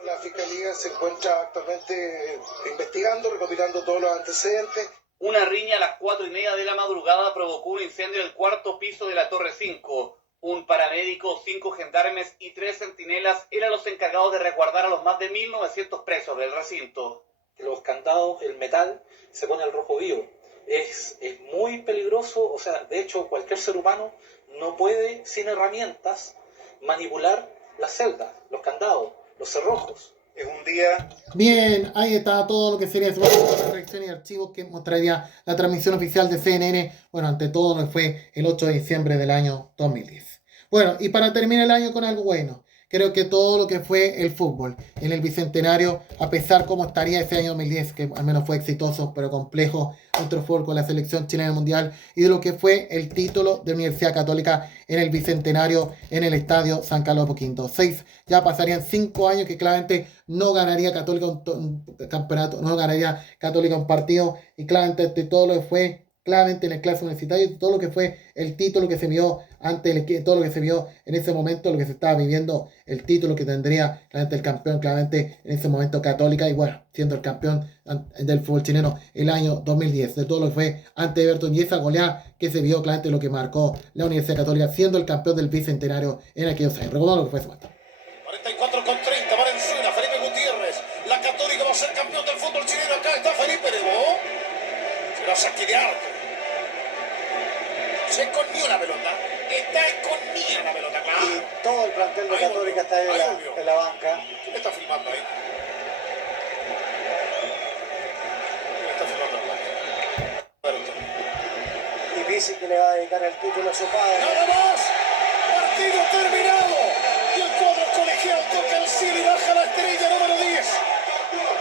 La Fiscalía se encuentra actualmente investigando, recopilando todos los antecedentes. Una riña a las 4:30 de la madrugada provocó un incendio en el cuarto piso de la Torre 5. Un paramédico, 5 gendarmes y 3 centinelas eran los encargados de resguardar a los más de 1.900 presos del recinto. Los candados, el metal, se pone al rojo vivo. Es muy peligroso, o sea, de hecho cualquier ser humano no puede, sin herramientas, manipular las celdas, los candados, los cerrojos. Es un día... Bien, ahí está todo lo que sería la reacción y archivos que mostraría la transmisión oficial de CNN, bueno, ante todo lo que fue el 8 de diciembre del año 2010. Bueno, y para terminar el año con algo bueno, creo que todo lo que fue el fútbol en el Bicentenario, a pesar cómo estaría ese año 2010, que al menos fue exitoso, pero complejo, nuestro fútbol con la selección chilena mundial, y de lo que fue el título de Universidad Católica en el Bicentenario en el Estadio San Carlos de Apoquindo. Ya pasarían 5 años que claramente no ganaría Católica un campeonato, no ganaría Católica un partido, y claramente de todo lo que fue claramente en el clásico universitario, todo lo que fue el título que se vio todo lo que se vio en ese momento, lo que se estaba viviendo, el título que tendría claramente el campeón, claramente en ese momento Católica, y bueno, siendo el campeón del fútbol chileno el año 2010, de todo lo que fue ante Everton y esa goleada que se vio, claramente lo que marcó la Universidad Católica siendo el campeón del Bicentenario en aquellos años. Recordamos lo que fue ese momento. 44 con 30, Valenzuela, Felipe Gutiérrez, la Católica va a ser campeón del fútbol chileno. Acá está Felipe Nebo, se la saque de arco. Se escondió la pelota. Está escondida la pelota, claro. Y todo el plantel de Católica está en la banca. ¿Quién está filmando ahí? ¿Quién está filmando ahí? Y dice que le va a dedicar el título a su padre. ¡Nada más! ¡Partido terminado! Y el cuadro colegial toca el cielo y baja la estrella número 10.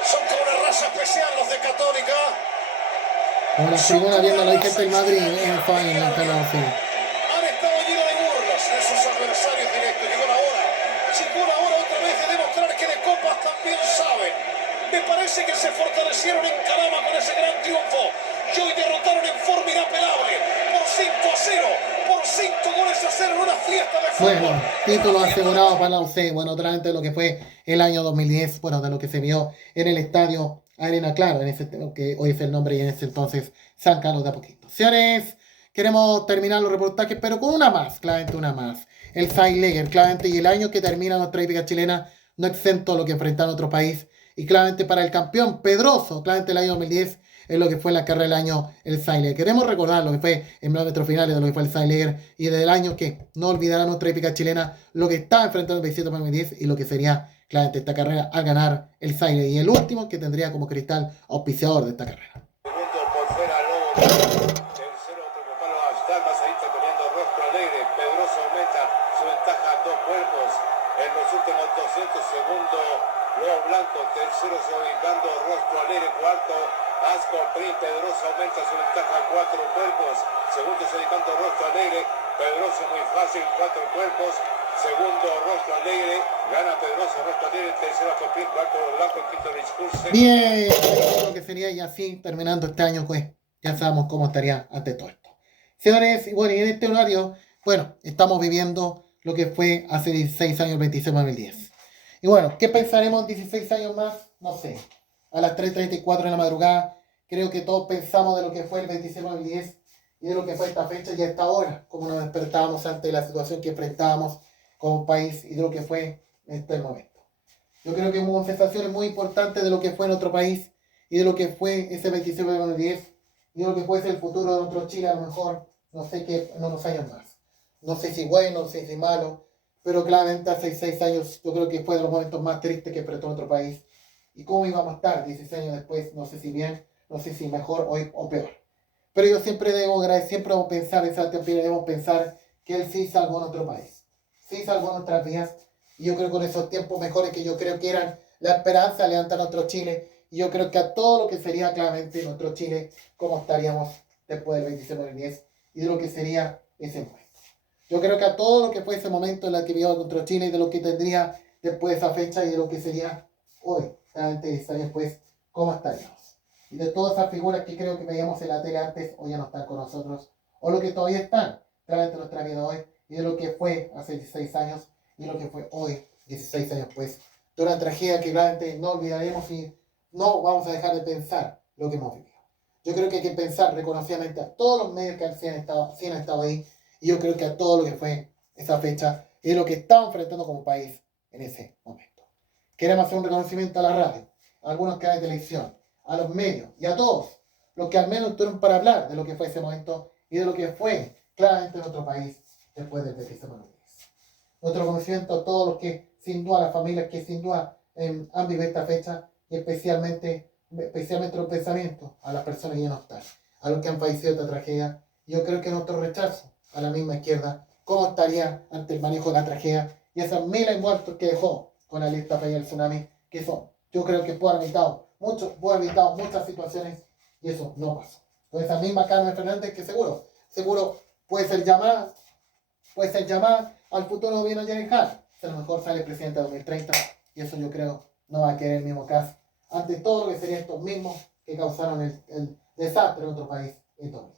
Son como una raza especial los de Católica. Ahora segunda viendo la gente del Madrid en final. Han estado llenos de burlas de sus adversarios directos. Llegó la hora otra vez de demostrar que de copas también saben. Me parece que se fortalecieron en Calama con ese gran triunfo. y hoy derrotaron en forma inapelable por 5-0, por 5 goles a 0 en una fiesta de fútbol. Bueno, título asegurado para la UC. Bueno, otra vez de lo que fue el año 2010, bueno, de lo que se vio en el estadio Arena Claro, en ese, que hoy es el nombre y en ese entonces San Carlos de Apoquindo. Señores, queremos terminar los reportajes, pero con una más, claramente una más. El Saint-Léger, claramente, y el año que termina nuestra hípica chilena no exento a lo que enfrentaron otro país. Y claramente para el campeón Pedroso, claramente el año 2010 es lo que fue la carrera del año el Saint-Léger. Queremos recordar lo que fue en los metros finales de lo que fue el Saint-Léger y del año que no olvidará nuestra hípica chilena lo que estaba enfrentando el 27 para el 2010 y lo que sería claramente esta carrera al ganar el Saint-Léger. Y el último que tendría como cristal auspiciador de esta carrera. Segundo por fuera Lobo. Tercero Tocopalo Dalmas ahí está peleando Rostro Alegre. Pedroso aumenta su ventaja a 2 cuerpos en los últimos 200 segundos. Lobo Blanco, tercero se ubicando Rostro Alegre, cuarto Asco Prim, Pedroso aumenta su ventaja a 4 cuerpos. Segundo se ubicando Rostro Alegre, Pedroso muy fácil, 4 cuerpos. Segundo Rostro Alegre, gana Pedroso, Rostro Alegre, tercero Asco Prim, cuarto Blanco, quinto Discurso. Bien, lo que sería y así terminando este año, pues ya sabemos cómo estaría ante todo esto. Señores, bueno, y en este horario, bueno, estamos viviendo lo que fue hace 16 años, el 26 de 2010. Y bueno, ¿qué pensaremos 16 años más? No sé. A las 3:34 de la madrugada, creo que todos pensamos de lo que fue el 26 de 2010 y de lo que fue esta fecha y a esta hora, como nos despertábamos ante la situación que enfrentábamos como país y de lo que fue en este momento. Yo creo que hubo sensaciones muy importantes de lo que fue nuestro país y de lo que fue ese 26 de 2010 y de lo que puede ser el futuro de nuestro Chile, a lo mejor, no sé qué, en unos años más. No sé si bueno, no sé si malo, pero claramente hace 6 años yo creo que fue de los momentos más tristes que enfrentó nuestro país. ¿Y cómo íbamos a estar 16 años después? No sé si bien, no sé si mejor o peor. Pero yo siempre debo pensar, debemos pensar que él sí salvó a nuestro país. Sí salvó nuestras vidas. Y yo creo que con esos tiempos mejores que yo creo que eran la esperanza de levantar a nuestro Chile. Y yo creo que a todo lo que sería claramente nuestro Chile, cómo estaríamos después del 26 de 2010 y de lo que sería ese momento. Yo creo que a todo lo que fue ese momento en el que vivió nuestro Chile y de lo que tendría después de esa fecha y de lo que sería hoy, claramente 10 años después, cómo estaríamos. Y de todas esas figuras que creo que veíamos en la tele antes, hoy ya no están con nosotros, o lo que todavía están, claramente en nuestra vida hoy, y de lo que fue hace 16 años, y lo que fue hoy, 16 años después, de una tragedia que claramente no olvidaremos y no vamos a dejar de pensar lo que hemos vivido. Yo creo que hay que pensar reconocidamente a todos los medios que sí han estado ahí, y yo creo que a todo lo que fue esa fecha y de lo que estamos enfrentando como país en ese momento. Queremos hacer un reconocimiento a la radio, a algunos canales de televisión, a los medios y a todos los que al menos estuvieron para hablar de lo que fue ese momento y de lo que fue claramente nuestro país después del 26 de 2010. Nuestro reconocimiento a todos los que, sin duda, las familias que sin duda han vivido esta fecha y especialmente los pensamientos a las personas que ya no están, a los que han fallecido de esta tragedia. Yo creo que nuestro rechazo a la misma izquierda, cómo estaría ante el manejo de la tragedia y esas miles de muertos que dejó con la lista fallida del tsunami, que eso yo creo que puede haber evitado muchas situaciones y eso no pasó. Con esa misma Carmen Fernández que seguro puede ser llamada al futuro gobierno de Jared Hart. A lo mejor sale presidente de 2030 y eso yo creo no va a querer el mismo caso ante todo lo que serían estos mismos que causaron el desastre en otro país en 2010.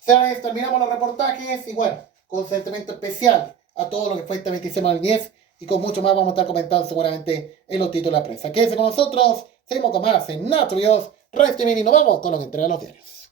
Señores, terminamos los reportajes y bueno, con sentimiento especial a todo lo que fue este 26 de 2010 y con mucho más vamos a estar comentando seguramente en los títulos de la prensa. Quédense con nosotros, seguimos con más en Nacho Videos, Radio Streaming y nos vamos con lo que entregan los diarios.